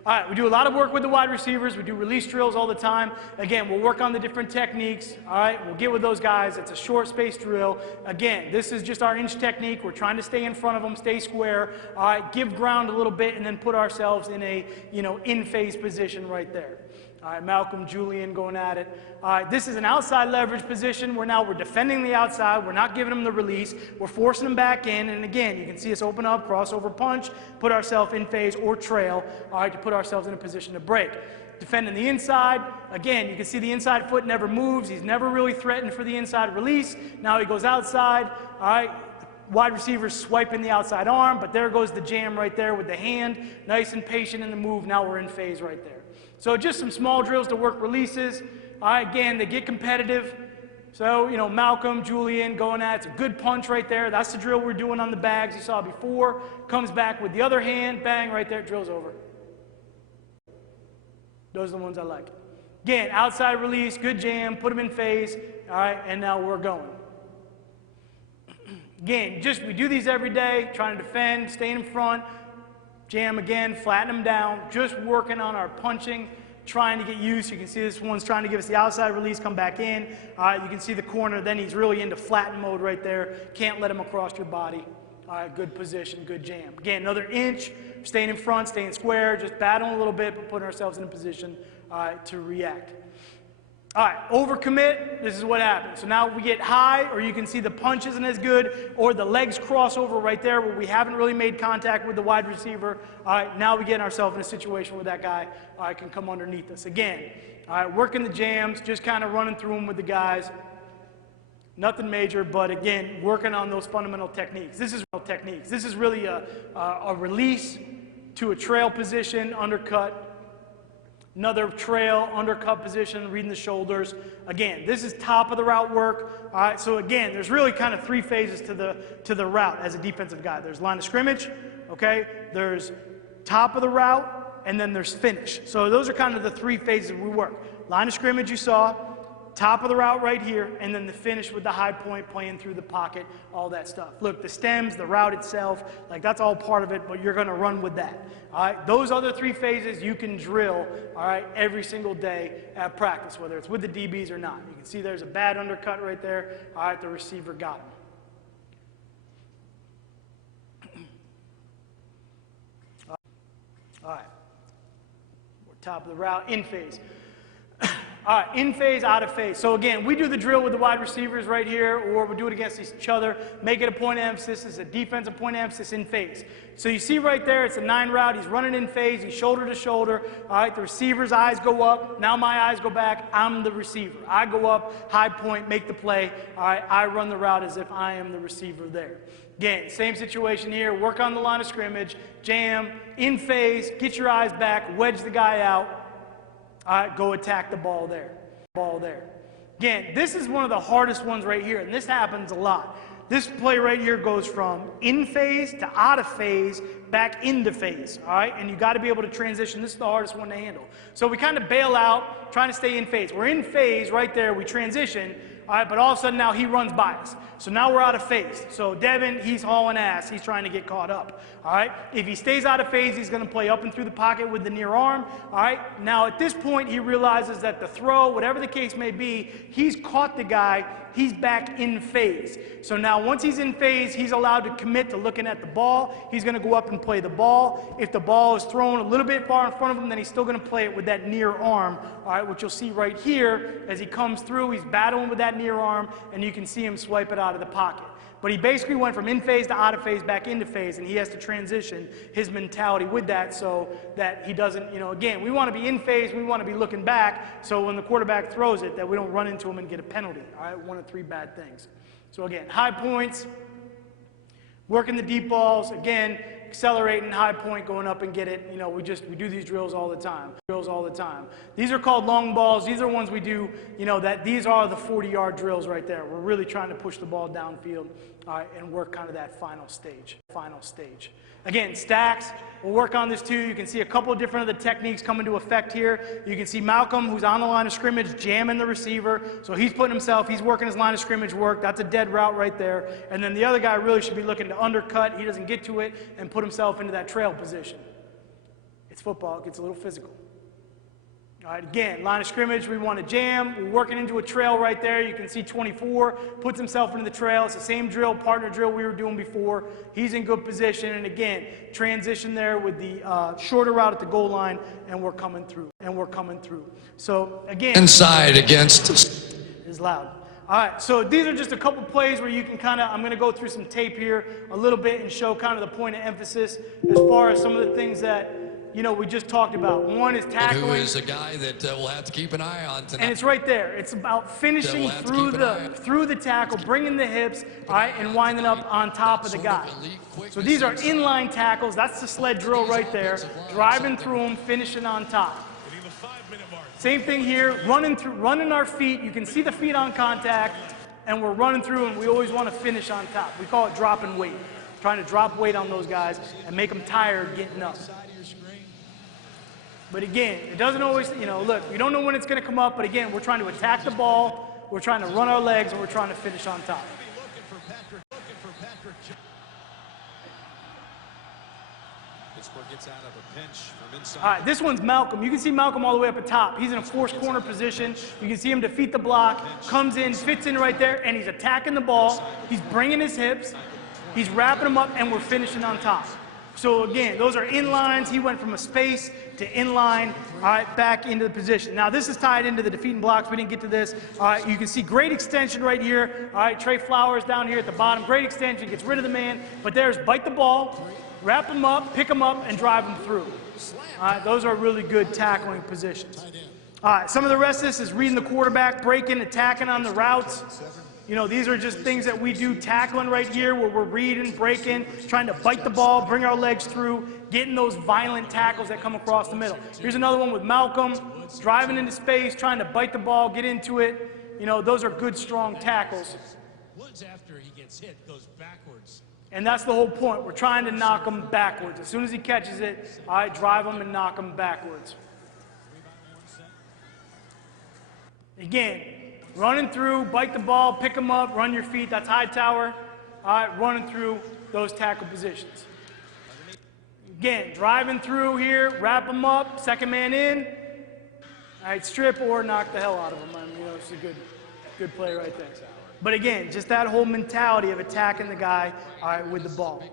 All right, we do a lot of work with the wide receivers. We do release drills all the time. Again, we'll work on the different techniques. All right, we'll get with those guys. It's a short space drill. Again, this is just our inch technique. We're trying to stay in front of them, stay square. All right, give ground a little bit, and then put ourselves in a, in-phase position right there. All right, Malcolm, Julian going at it. All right, this is an outside leverage position where now we're defending the outside. We're not giving them the release. We're forcing them back in. And again, you can see us open up, crossover punch, put ourselves in phase or trail, all right, to put ourselves in a position to break. Defending the inside. Again, you can see the inside foot never moves. He's never really threatened for the inside release. Now he goes outside. All right. Wide receiver swiping the outside arm, but there goes the jam right there with the hand. Nice and patient in the move. Now we're in phase right there. So just some small drills to work releases. All right, again, they get competitive. So, Malcolm, Julian going at it. It's a good punch right there. That's the drill we're doing on the bags you saw before. Comes back with the other hand, bang, right there, drill's over. Those are the ones I like. Again, outside release, good jam, put them in phase. All right, and now we're going. Again, we do these every day, trying to defend, staying in front, jam again, flatten them down, just working on our punching, trying to get used. You can see this one's trying to give us the outside release, come back in. You can see the corner, then he's really into flatten mode right there. Can't let him across your body. All right, good position, good jam. Again, another inch, staying in front, staying square, just battling a little bit, but putting ourselves in a position to react. All right, overcommit, this is what happens. So now we get high, or you can see the punch isn't as good, or the legs cross over right there where we haven't really made contact with the wide receiver. All right, now we get ourselves in a situation where that guy can come underneath us. Again, all right, working the jams, just kind of running through them with the guys. Nothing major, but again, working on those fundamental techniques. This is really a release to a trail position, undercut. Another trail, undercut position, reading the shoulders. Again, this is top of the route work. All right, so again, there's really kind of three phases to the route as a defensive guy. There's line of scrimmage, okay? There's top of the route, and then there's finish. So those are kind of the three phases we work. Line of scrimmage you saw, top of the route right here, and then the finish with the high point, playing through the pocket, all that stuff. Look, the stems, the route itself, like that's all part of it, but you're gonna run with that. All right, those other three phases you can drill, all right, every single day at practice, whether it's with the DBs or not. You can see there's a bad undercut right there. All right, the receiver got him. All right, we're top of the route, in phase. All right, in phase, out of phase. So again, we do the drill with the wide receivers right here, or we do it against each other. Make it a point of emphasis. It's a defensive point of emphasis in phase. So you see right there, it's a 9 route. He's running in phase. He's shoulder to shoulder. All right, the receiver's eyes go up. Now my eyes go back. I'm the receiver. I go up, high point, make the play. All right, I run the route as if I am the receiver there. Again, same situation here. Work on the line of scrimmage. Jam, in phase, get your eyes back, wedge the guy out. All right, go attack the ball there. Again, this is one of the hardest ones right here, and this happens a lot. This play right here goes from in phase to out of phase, back into phase, all right? And you got to be able to transition. This is the hardest one to handle. So we kind of bail out, trying to stay in phase. We're in phase right there. We transition, all right, but all of a sudden now he runs by us. So now we're out of phase. So Devin, he's hauling ass. He's trying to get caught up, all right? If he stays out of phase, he's going to play up and through the pocket with the near arm, all right? Now at this point, he realizes that the throw, whatever the case may be, he's caught the guy. He's back in phase. So now once he's in phase, he's allowed to commit to looking at the ball. He's going to go up and play the ball. If the ball is thrown a little bit far in front of him, then he's still going to play it with that near arm, all right, which you'll see right here as he comes through. He's battling with that near arm, and you can see him swipe it out of the pocket. But he basically went from in phase to out of phase, back into phase, and he has to transition his mentality with that so that he doesn't, again, we want to be in phase, we want to be looking back, so when the quarterback throws it, that we don't run into him and get a penalty, all right, one of 3 bad things. So again, high points, working the deep balls, again, accelerating, high point, going up and get it. We do these drills all the time. These are called long balls. These are ones we do, these are the 40-yard drills right there. We're really trying to push the ball downfield. all right, and work kind of that final stage. Again, stacks, we'll work on this too. You can see a couple of different of the techniques come into effect here. You can see Malcolm, who's on the line of scrimmage, jamming the receiver. So he's putting himself, he's working his line of scrimmage work. That's a dead route right there. And then the other guy really should be looking to undercut. He doesn't get to it and put himself into that trail position. It's football, it gets a little physical. All right, again, line of scrimmage, we want to jam. We're working into a trail right there. You can see 24 puts himself into the trail. It's the same drill, partner drill we were doing before. He's in good position. And again, transition there with the shorter route at the goal line, and we're coming through. So again, inside against is loud. All right, so these are just a couple plays where you can kind of, I'm going to go through some tape here a little bit and show kind of the point of emphasis as far as some of the things that, you know, we just talked about. One is tackling. Who is a guy that we'll have to keep an eye on tonight. And it's right there. It's about finishing through the tackle, bringing the hips, all right, and winding up on top of the guy. So these are inline tackles. That's the sled drill right there. Driving through them, finishing on top. Same thing here, running our feet. You can see the feet on contact, and we're running through, and we always want to finish on top. We call it dropping weight. Trying to drop weight on those guys and make them tired getting up. But again, it doesn't always, you know, look, we don't know when it's going to come up, but again, we're trying to attack the ball, we're trying to run our legs, and we're trying to finish on top. All right, this one's Malcolm. You can see Malcolm all the way up at top. He's in a forced corner position. You can see him defeat the block, comes in, fits in right there, and he's attacking the ball. He's bringing his hips, he's wrapping them up, and we're finishing on top. So again, those are inlines. He went from a space to inline, all right, back into the position. Now this is tied into the defeating blocks. We didn't get to this. All right, you can see great extension right here. All right, Trey Flowers down here at the bottom. Great extension, gets rid of the man. But there's bite the ball, wrap him up, pick him up, and drive him through. All right, those are really good tackling positions. All right, some of the rest of this is reading the quarterback, breaking, attacking on the routes. You know, these are just things that we do tackling right here where we're reading, breaking, trying to bite the ball, bring our legs through, getting those violent tackles that come across the middle. Here's another one with Malcolm, driving into space, trying to bite the ball, get into it. You know, those are good, strong tackles. Once after he gets hit, goes backwards. And that's the whole point. We're trying to knock him backwards. As soon as he catches it, all right, drive him and knock him backwards. Again, running through, bite the ball, pick them up, run your feet. That's high tower. All right, running through those tackle positions. Again, driving through here, wrap them up, second man in. All right, strip or knock the hell out of them. I mean, you know, it's a good play right there. But again, just that whole mentality of attacking the guy, all right, with the ball.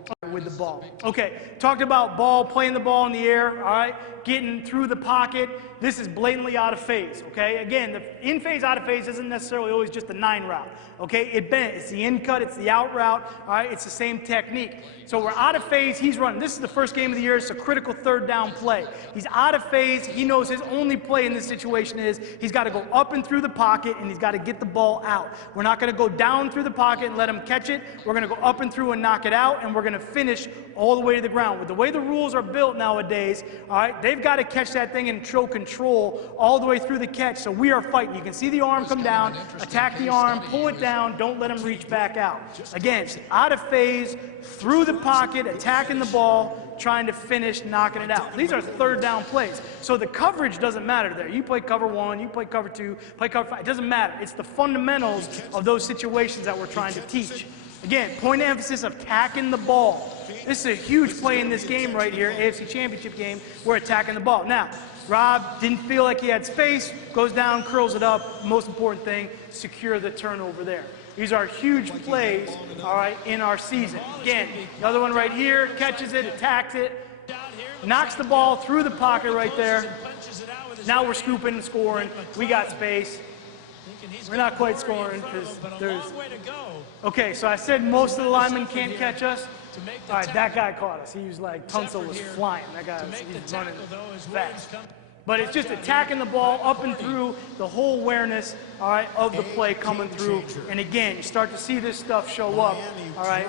Okay, talked about ball, playing the ball in the air, all right, getting through the pocket. This is blatantly out of phase, okay? Again, the in phase, out of phase isn't necessarily always just the 9 route, okay? It's the in cut, it's the out route, all right? It's the same technique. So we're out of phase, he's running. This is the first game of the year, it's a critical third down play. He's out of phase, he knows his only play in this situation is he's got to go up and through the pocket and he's got to get the ball out. We're not going to go down through the pocket and let him catch it. We're going to go up and through and knock it out, and we're going to finish all the way to the ground. With the way the rules are built nowadays, all right, they've got to catch that thing and show control all the way through the catch. So we are fighting. You can see the arm come down, attack the arm, pull it down, don't let him reach back out. Again, out of phase, through the pocket, attacking the ball, trying to finish knocking it out. These are third down plays. So the coverage doesn't matter there. You play cover 1, you play cover 2, play cover 5. It doesn't matter. It's the fundamentals of those situations that we're trying to teach. Again, point of emphasis of attacking the ball. This is a huge play in this game right here, AFC Championship game. We're attacking the ball. Now, Rob didn't feel like he had space, goes down, curls it up. Most important thing, secure the turnover there. These are huge plays, all right, in our season. Again, the other one right here, catches it, attacks it, knocks the ball through the pocket right there. Now we're scooping and scoring. We got space. We're not quite scoring because there's... Okay, so I said most of the linemen can't catch us. All right, that guy caught us. He was like, Tunsil was flying. That guy was running fast. But it's just attacking the ball up and through, the whole awareness, all right, of the play coming through. And again, you start to see this stuff show up, all right,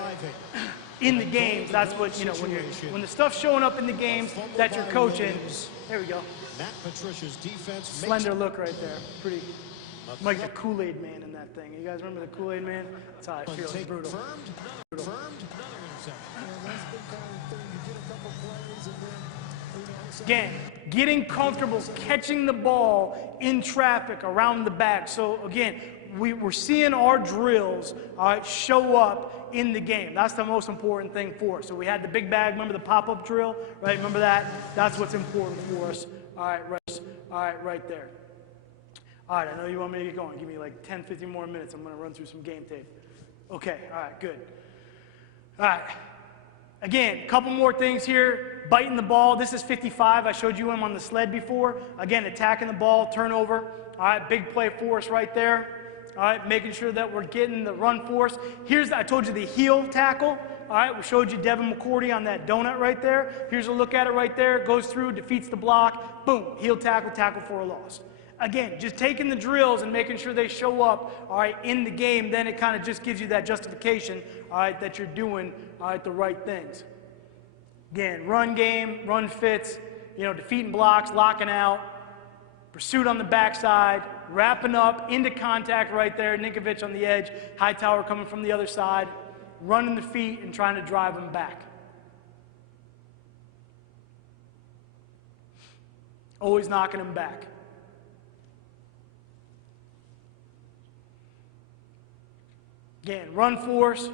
in the games. That's what, you know, when the stuff's showing up in the games that you're coaching. There we go. Slender look right there. Pretty I'm like the Kool-Aid man in that thing. You guys remember the Kool-Aid man? That's how I feel. It's brutal. Firmed, another interception. Again, getting comfortable catching the ball in traffic around the back. So again, we're seeing our drills show up in the game. That's the most important thing for us. So we had the big bag, remember the pop-up drill, right? Remember that? That's what's important for us. All right, right there. All right, I know you want me to get going. Give me like 10, 15 more minutes. I'm going to run through some game tape. Okay, all right, good. All right. Again, a couple more things here. Biting the ball. This is 55. I showed you him on the sled before. Again, attacking the ball, turnover. All right, big play for us right there. All right, making sure that we're getting the run force. I told you the heel tackle. All right, we showed you Devin McCourty on that donut right there. Here's a look at it right there. Goes through, defeats the block. Boom, heel tackle, tackle for a loss. Again, just taking the drills and making sure they show up, all right, in the game, then it kind of just gives you that justification, all right, that you're doing, all right, the right things. Again, run game, run fits, defeating blocks, locking out, pursuit on the backside, wrapping up into contact right there, Ninkovich on the edge, Hightower coming from the other side, running the feet and trying to drive them back. Always knocking them back. Again, run force,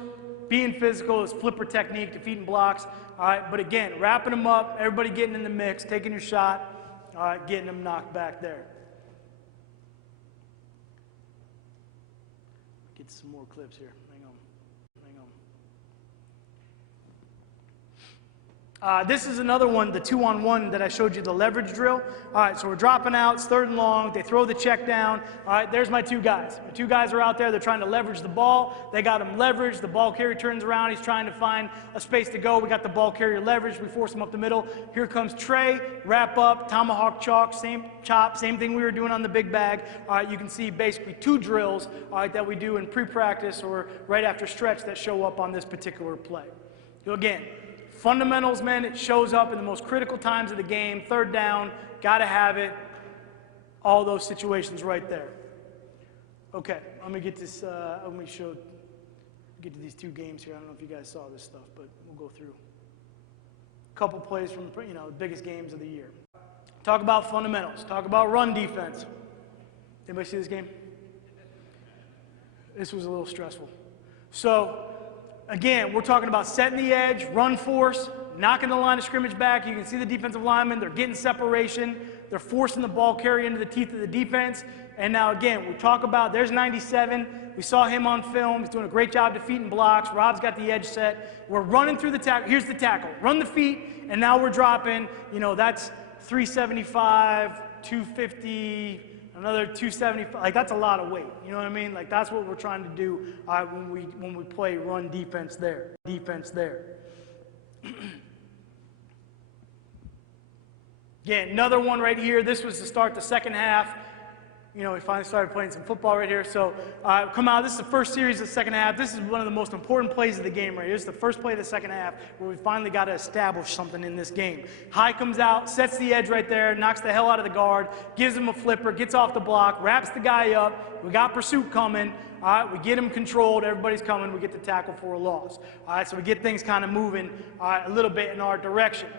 being physical is flipper technique, defeating blocks. All right, but again, wrapping them up, everybody getting in the mix, taking your shot, all right, getting them knocked back there. Get some more clips here. Hang on. This is another one, the 2-on-1 that I showed you, the leverage drill. All right, so we're dropping out, it's 3rd and long. They throw the check down. All right, there's my two guys. My two guys are out there. They're trying to leverage the ball. They got him leveraged. The ball carrier turns around. He's trying to find a space to go. We got the ball carrier leveraged. We force him up the middle. Here comes Trey, wrap up, tomahawk chalk, same chop, same thing we were doing on the big bag. All right, you can see basically 2 drills, all right, that we do in pre-practice or right after stretch that show up on this particular play. So again, fundamentals, man, it shows up in the most critical times of the game. 3rd down, got to have it. All those situations right there. Okay, let me get this, let me get to these 2 games here. I don't know if you guys saw this stuff, but we'll go through a couple plays from, the biggest games of the year. Talk about fundamentals. Talk about run defense. Anybody see this game? This was a little stressful. So, again, we're talking about setting the edge, run force, knocking the line of scrimmage back. You can see the defensive linemen. They're getting separation. They're forcing the ball carrier into the teeth of the defense. And now, again, we talk about, there's 97. We saw him on film. He's doing a great job defeating blocks. Rob's got the edge set. We're running through the tackle. Here's the tackle. Run the feet, and now we're dropping. That's 375, 250, another 275. Like, that's a lot of weight. You know what I mean? Like, that's what we're trying to do when we play run defense there. Again, another one right here. This was to start the second half. We finally started playing some football right here. So come out. This is the first series of the second half. This is one of the most important plays of the game right here. This is the first play of the second half where we finally got to establish something in this game. High comes out, sets the edge right there, knocks the hell out of the guard, gives him a flipper, gets off the block, wraps the guy up. We got pursuit coming. All right, we get him controlled. Everybody's coming. We get the tackle for a loss. All right, so we get things kind of moving a little bit in our direction.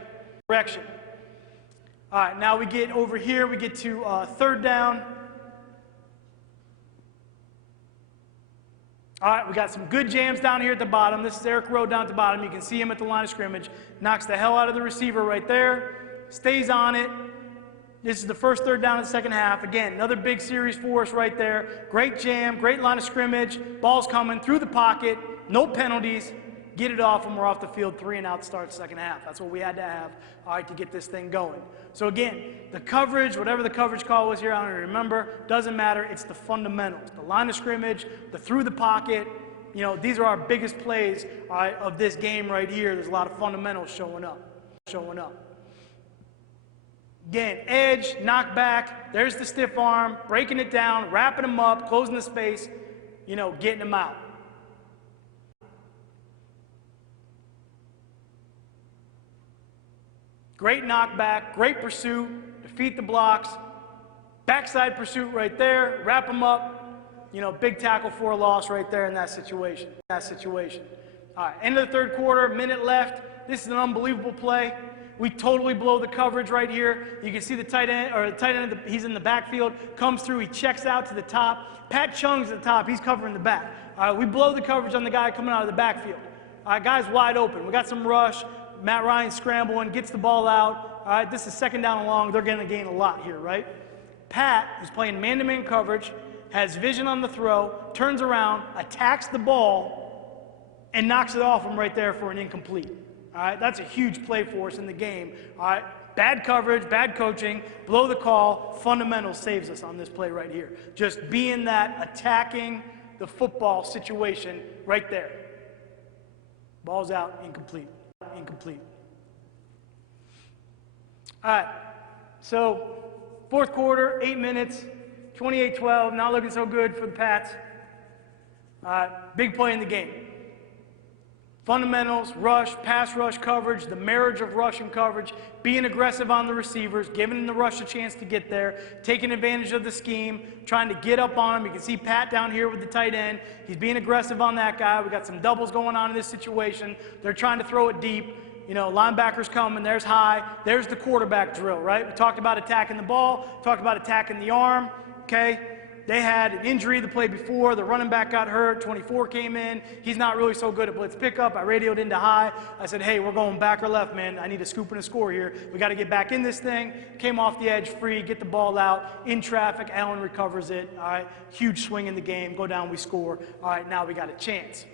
All right, now we get over here. We get to 3rd down. All right, we got some good jams down here at the bottom. This is Eric Rowe down at the bottom. You can see him at the line of scrimmage. Knocks the hell out of the receiver right there. Stays on it. This is the first 3rd down of the second half. Again, another big series for us right there. Great jam, great line of scrimmage. Ball's coming through the pocket. No penalties. Get it off, and we're off the field. 3 and out, start second half. That's what we had to have, all right, to get this thing going. So again, the coverage, whatever the coverage call was here, I don't even remember. Doesn't matter. It's the fundamentals. The line of scrimmage, the through the pocket. These are our biggest plays of this game right here. There's a lot of fundamentals showing up. Again, edge, knock back. There's the stiff arm, breaking it down, wrapping him up, closing the space, getting him out. Great knockback, great pursuit, defeat the blocks. Backside pursuit right there, wrap them up. You know, big tackle for a loss right there in that situation. All right, end of the third quarter, minute left. This is an unbelievable play. We totally blow the coverage right here. You can see the tight end, he's in the backfield, comes through, he checks out to the top. Pat Chung's at the top, he's covering the back. All right, we blow the coverage on the guy coming out of the backfield. All right, guy's wide open. We got some rush. Matt Ryan scrambling, gets the ball out. All right, this is second down and long. They're going to gain a lot here, right? Pat, who's playing man-to-man coverage, has vision on the throw, turns around, attacks the ball, and knocks it off him right there for an incomplete. All right, that's a huge play for us in the game. All right, bad coverage, bad coaching, blow the call, fundamentals saves us on this play right here. Just being that attacking the football situation right there. Ball's out, incomplete. All right, so fourth quarter, 8 minutes, 28-12, not looking so good for the Pats. Big play in the game. Fundamentals, rush, pass rush coverage, the marriage of rush and coverage, being aggressive on the receivers, giving the rush a chance to get there, taking advantage of the scheme, trying to get up on him. You can see Pat down here with the tight end. He's being aggressive on that guy. We got some doubles going on in this situation. They're trying to throw it deep. You know, linebackers coming, there's high, there's the quarterback drill, right? We talked about attacking the ball, talked about attacking the arm, okay? They had an injury the play before. The running back got hurt. 24 came in. He's not really so good at blitz pickup. I radioed into high. I said, hey, we're going back or left, man. I need a scoop and a score here. We got to get back in this thing. Came off the edge free, get the ball out. In traffic, Allen recovers it. All right, huge swing in the game. Go down, we score. All right, now we got a chance.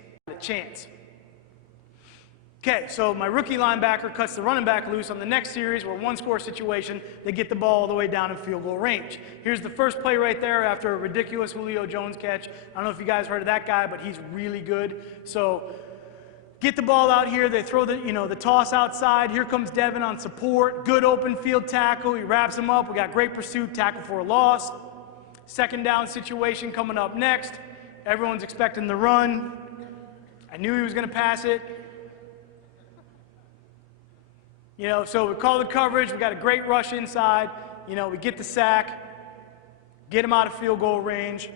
Okay, so my rookie linebacker cuts the running back loose on the next series. We're one-score situation. They get the ball all the way down in field goal range. Here's the first play right there after a ridiculous Julio Jones catch. I don't know if you guys heard of that guy, but he's really good. So get the ball out here. They throw the toss outside. Here comes Devin on support. Good open field tackle. He wraps him up. We got great pursuit, tackle for a loss. Second down situation coming up next. Everyone's expecting the run. I knew he was going to pass it. You know, so we call the coverage. We got a great rush inside. You know, we get the sack, get him out of field goal range.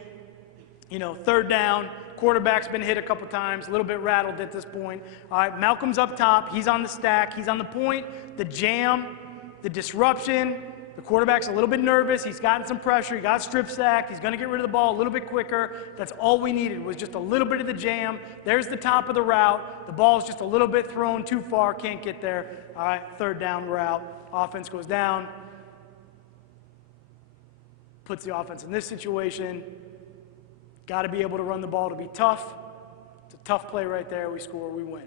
You know, third down. Quarterback's been hit a couple times, a little bit rattled at this point. All right, Malcolm's up top. He's on the stack. He's on the point. The jam, the disruption. The quarterback's a little bit nervous. He's gotten some pressure. He got strip sacked. He's going to get rid of the ball a little bit quicker. That's all we needed was just a little bit of the jam. There's the top of the route. The ball's just a little bit thrown too far. Can't get there. All right, third down route. Offense goes down. Puts the offense in this situation. Got to be able to run the ball to be tough. It's a tough play right there. We score, we win.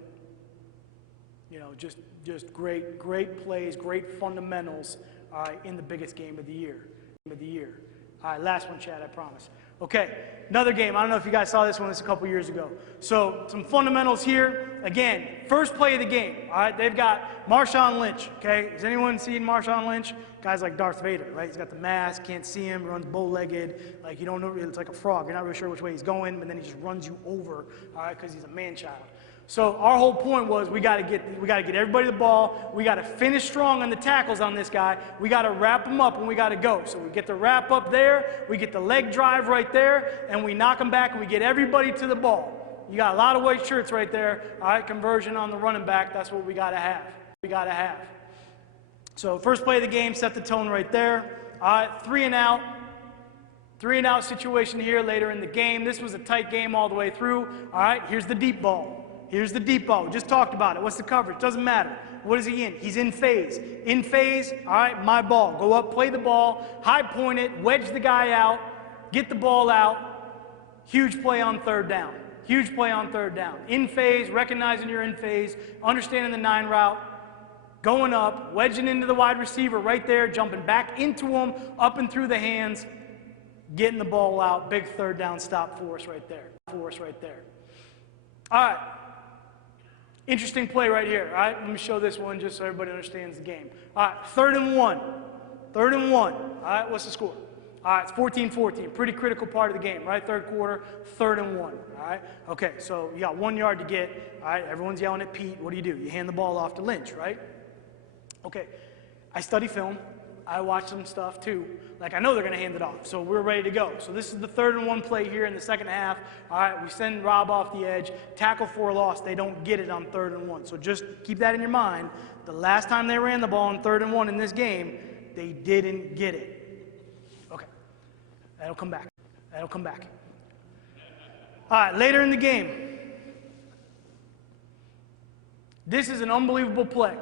You know, just great plays, great fundamentals in the biggest game of the year. All right, last one, Chad, I promise. Okay, another game. I don't know if you guys saw this one. This a couple years ago. So some fundamentals here. Again, first play of the game. All right, they've got Marshawn Lynch. Okay, has anyone seen Marshawn Lynch? Guy's like Darth Vader, right? He's got the mask, can't see him, runs bow-legged. Like you don't know, it's like a frog. You're not really sure which way he's going, but then he just runs you over. All right, because he's a man-child. So our whole point was we got to get everybody the ball. We got to finish strong on the tackles on this guy. We got to wrap him up and we got to go. So we get the wrap up there, we get the leg drive right there, and we knock him back and we get everybody to the ball. You got a lot of white shirts right there. All right, conversion on the running back. That's what we got to have. So first play of the game, set the tone right there. All right, 3 and out. 3 and out situation here later in the game. This was a tight game all the way through. All right, here's the deep ball. Here's the deep ball. We just talked about it. What's the coverage? Doesn't matter. What is he in? He's in phase. In phase, all right, my ball. Go up, play the ball, high point it, wedge the guy out, get the ball out. Huge play on third down. Huge play on third down. In phase, recognizing you're in phase, understanding the 9 route, going up, wedging into the wide receiver right there, jumping back into him, up and through the hands, getting the ball out. Big third down stop for us right there. All right. Interesting play right here, all right? Let me show this one just so everybody understands the game. All right, 3rd and 1. 3rd and 1. All right, what's the score? All right, it's 14-14. Pretty critical part of the game, right? Third quarter, 3rd and 1. All right? Okay, so you got 1 yard to get. All right, everyone's yelling at Pete. What do? You hand the ball off to Lynch, right? Okay, I study film. I watch some stuff too. Like, I know they're going to hand it off, so we're ready to go. So this is the 3rd and 1 play here in the second half. All right, we send Rob off the edge, tackle for a loss. They don't get it on 3rd and 1. So just keep that in your mind. The last time they ran the ball on 3rd and 1 in this game, they didn't get it. Okay, that'll come back. That'll come back. All right, later in the game, this is an unbelievable play.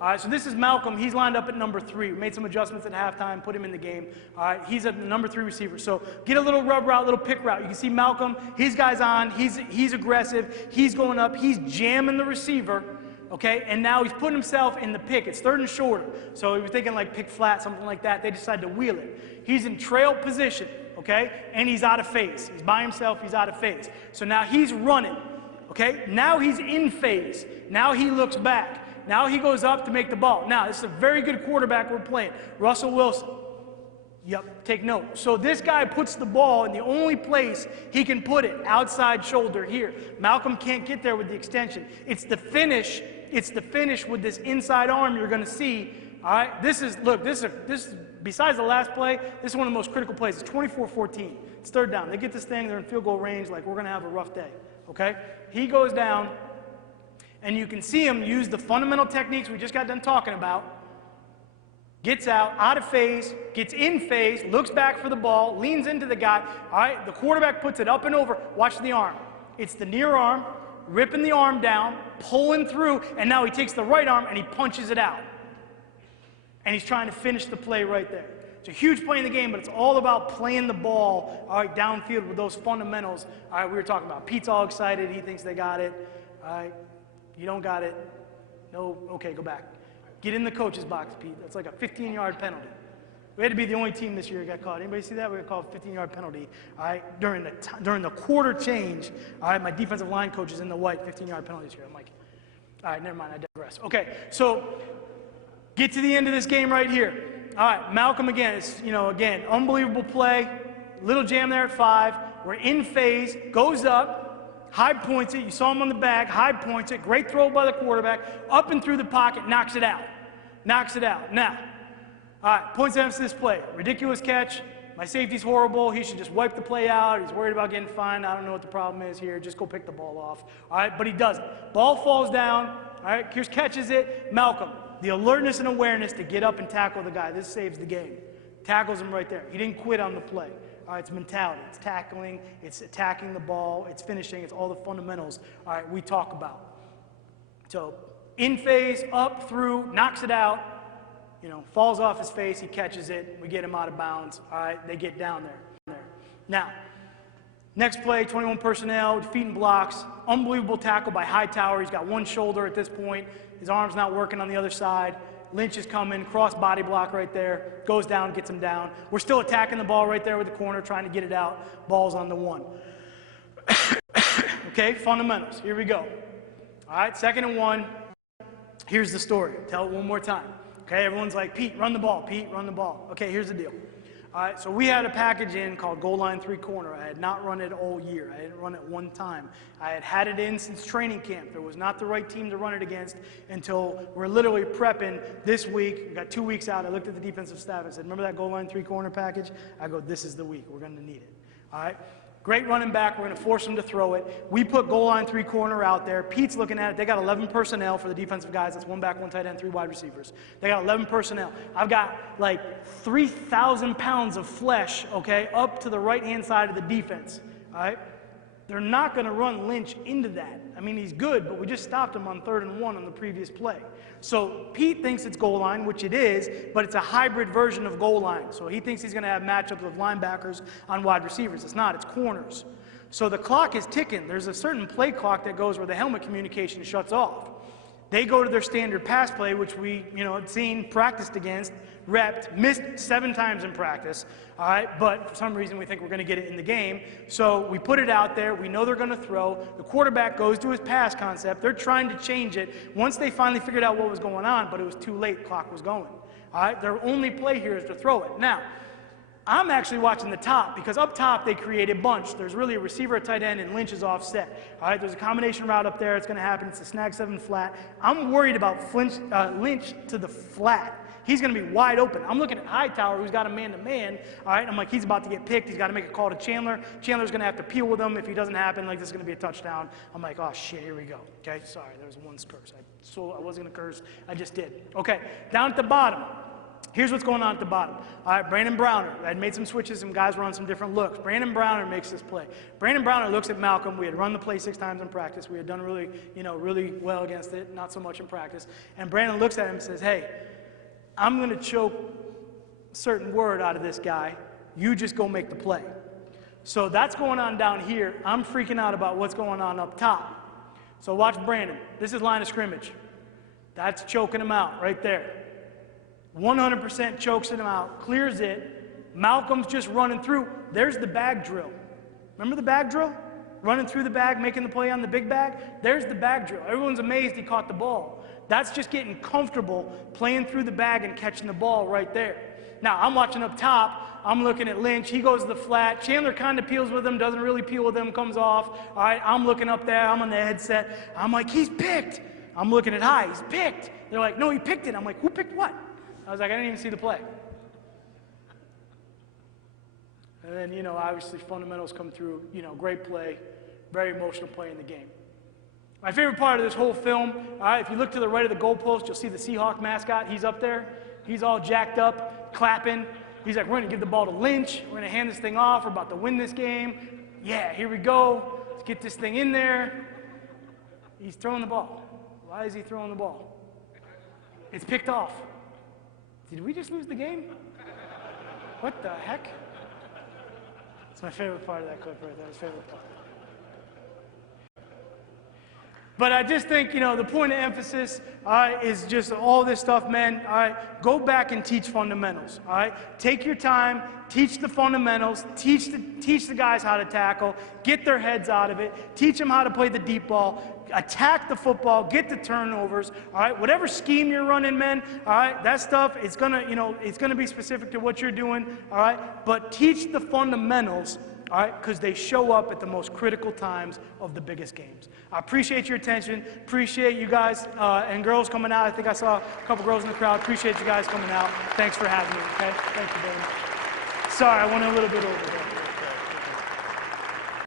All right, so this is Malcolm. He's lined up at number 3. We made some adjustments at halftime, put him in the game. All right, he's at the number 3 receiver. So get a little rub route, little pick route. You can see Malcolm, his guy's on. He's aggressive. He's going up. He's jamming the receiver, okay? And now he's putting himself in the pick. It's 3rd and shorter. So he was thinking like pick flat, something like that. They decided to wheel it. He's in trail position, okay? And he's out of phase. He's by himself. He's out of phase. So now he's running, okay? Now he's in phase. Now he looks back. Now he goes up to make the ball. Now, this is a very good quarterback we're playing. Russell Wilson. Yep, take note. So this guy puts the ball in the only place he can put it, outside shoulder here. Malcolm can't get there with the extension. It's the finish. It's the finish with this inside arm you're going to see. All right, this is, besides the last play, this is one of the most critical plays. It's 24-14. It's 3rd down. They get this thing, they're in field goal range, like we're going to have a rough day, okay? He goes down. And you can see him use the fundamental techniques we just got done talking about. Gets out of phase, gets in phase, looks back for the ball, leans into the guy. All right, the quarterback puts it up and over. Watch the arm. It's the near arm, ripping the arm down, pulling through, and now he takes the right arm and he punches it out. And he's trying to finish the play right there. It's a huge play in the game, but it's all about playing the ball, all right, downfield with those fundamentals. All right, we were talking about. Pete's all excited. He thinks they got it. All right. You don't got it. No, okay, go back. Get in the coach's box, Pete. That's like a 15-yard penalty. We had to be the only team this year that got caught. Anybody see that? We got called a 15-yard penalty. All right, during the quarter change. All right, my defensive line coach is in the white, 15-yard penalty this year. I'm like, all right, never mind, I digress. Okay, so get to the end of this game right here. All right, Malcolm again. It's, again, unbelievable play. Little jam there at 5. We're in phase. Goes up. Hyde points it. You saw him on the back. Hyde points it. Great throw by the quarterback. Up and through the pocket. Knocks it out. Knocks it out. Now, all right, points of emphasis play. Ridiculous catch. My safety's horrible. He should just wipe the play out. He's worried about getting fined. I don't know what the problem is here. Just go pick the ball off. All right, but he doesn't. Ball falls down. All right, Pierce catches it. Malcolm, the alertness and awareness to get up and tackle the guy. This saves the game. Tackles him right there. He didn't quit on the play. All right, it's mentality, it's tackling, it's attacking the ball, it's finishing, it's all the fundamentals, all right, we talk about. So, in phase, up, through, knocks it out, falls off his face, he catches it, we get him out of bounds, all right, they get down there. Now, next play, 21 personnel, defeating blocks, unbelievable tackle by Hightower. He's got one shoulder at this point, his arm's not working on the other side. Lynch is coming, cross body block right there, goes down, gets him down. We're still attacking the ball right there with the corner, trying to get it out. Ball's on the 1. Okay, fundamentals, here we go. All right, 2nd and 1. Here's the story. Tell it one more time. Okay, everyone's like, Pete, run the ball. Pete, run the ball. Okay, here's the deal. All right, so we had a package in called Goal Line 3-Corner. I had not run it all year. I didn't run it one time. I had had it in since training camp. There was not the right team to run it against until we're literally prepping this week. We got 2 weeks out. I looked at the defensive staff and said, remember that Goal Line 3-Corner package? I go, this is the week. We're going to need it. All right? Great running back. We're going to force him to throw it. We put Goal Line 3-Corner out there. Pete's looking at it. They got 11 personnel for the defensive guys. That's 1 back, 1 tight end, 3 wide receivers. They got 11 personnel. I've got like 3,000 pounds of flesh, okay, up to the right-hand side of the defense. All right? They're not going to run Lynch into that. I mean, he's good, but we just stopped him on 3rd and 1 on the previous play. So Pete thinks it's goal line, which it is, but it's a hybrid version of goal line. So he thinks he's going to have matchups with linebackers on wide receivers. It's not. It's corners. So the clock is ticking. There's a certain play clock that goes where the helmet communication shuts off. They go to their standard pass play, which we, had seen, practiced against, repped, missed 7 times in practice, all right? But for some reason, we think we're going to get it in the game. So we put it out there. We know they're going to throw. The quarterback goes to his pass concept. They're trying to change it once they finally figured out what was going on, but it was too late. Clock was going, all right? Their only play here is to throw it. Now, I'm actually watching the top because up top they create a bunch. There's really a receiver, a tight end, and Lynch is offset. All right, there's a combination route up there. It's going to happen. It's a snag 7 flat. I'm worried about Lynch to the flat. He's going to be wide open. I'm looking at Hightower, who's got a man-to-man, all right? I'm like, he's about to get picked. He's got to make a call to Chandler. Chandler's going to have to peel with him. If he doesn't happen, like, this is going to be a touchdown. I'm like, oh, shit, here we go. Okay, sorry, there was one curse. I wasn't going to curse. I just did. Okay, down at the bottom. Here's what's going on at the bottom. All right, Brandon Browner. I had made some switches. Some guys were on some different looks. Brandon Browner makes this play. Brandon Browner looks at Malcolm. We had run the play 6 times in practice. We had done really, really well against it, not so much in practice. And Brandon looks at him and says, hey, I'm going to choke a certain word out of this guy. You just go make the play. So that's going on down here. I'm freaking out about what's going on up top. So watch Brandon. This is line of scrimmage. That's choking him out right there. 100% chokes him out, clears it. Malcolm's just running through. There's the bag drill. Remember the bag drill? Running through the bag, making the play on the big bag? There's the bag drill. Everyone's amazed he caught the ball. That's just getting comfortable playing through the bag and catching the ball right there. Now, I'm watching up top. I'm looking at Lynch. He goes to the flat. Chandler kind of peels with him, doesn't really peel with him, comes off. All right, I'm looking up there. I'm on the headset. I'm like, he's picked. I'm looking at high. He's picked. They're like, no, he picked it. I'm like, who picked what? I was like, I didn't even see the play. And then, obviously fundamentals come through, great play, very emotional play in the game. My favorite part of this whole film, all right, if you look to the right of the goalpost, you'll see the Seahawk mascot. He's up there. He's all jacked up, clapping. He's like, we're going to give the ball to Lynch. We're going to hand this thing off. We're about to win this game. Yeah, here we go. Let's get this thing in there. He's throwing the ball. Why is he throwing the ball? It's picked off. Did we just lose the game? What the heck? It's my favorite part of that clip right there. It's favorite part. But I just think, the point of emphasis, all right, is just all this stuff, men. All right, go back and teach fundamentals. All right, take your time, teach the fundamentals, teach the guys how to tackle, get their heads out of it, teach them how to play the deep ball, attack the football, get the turnovers. All right, whatever scheme you're running, men. All right, that stuff it's gonna be specific to what you're doing. All right, but teach the fundamentals. All right, because they show up at the most critical times of the biggest games. I appreciate your attention. Appreciate you guys and girls coming out. I think I saw a couple girls in the crowd. Appreciate you guys coming out. Thanks for having me, okay? Thank you very much. Sorry, I went a little bit over there.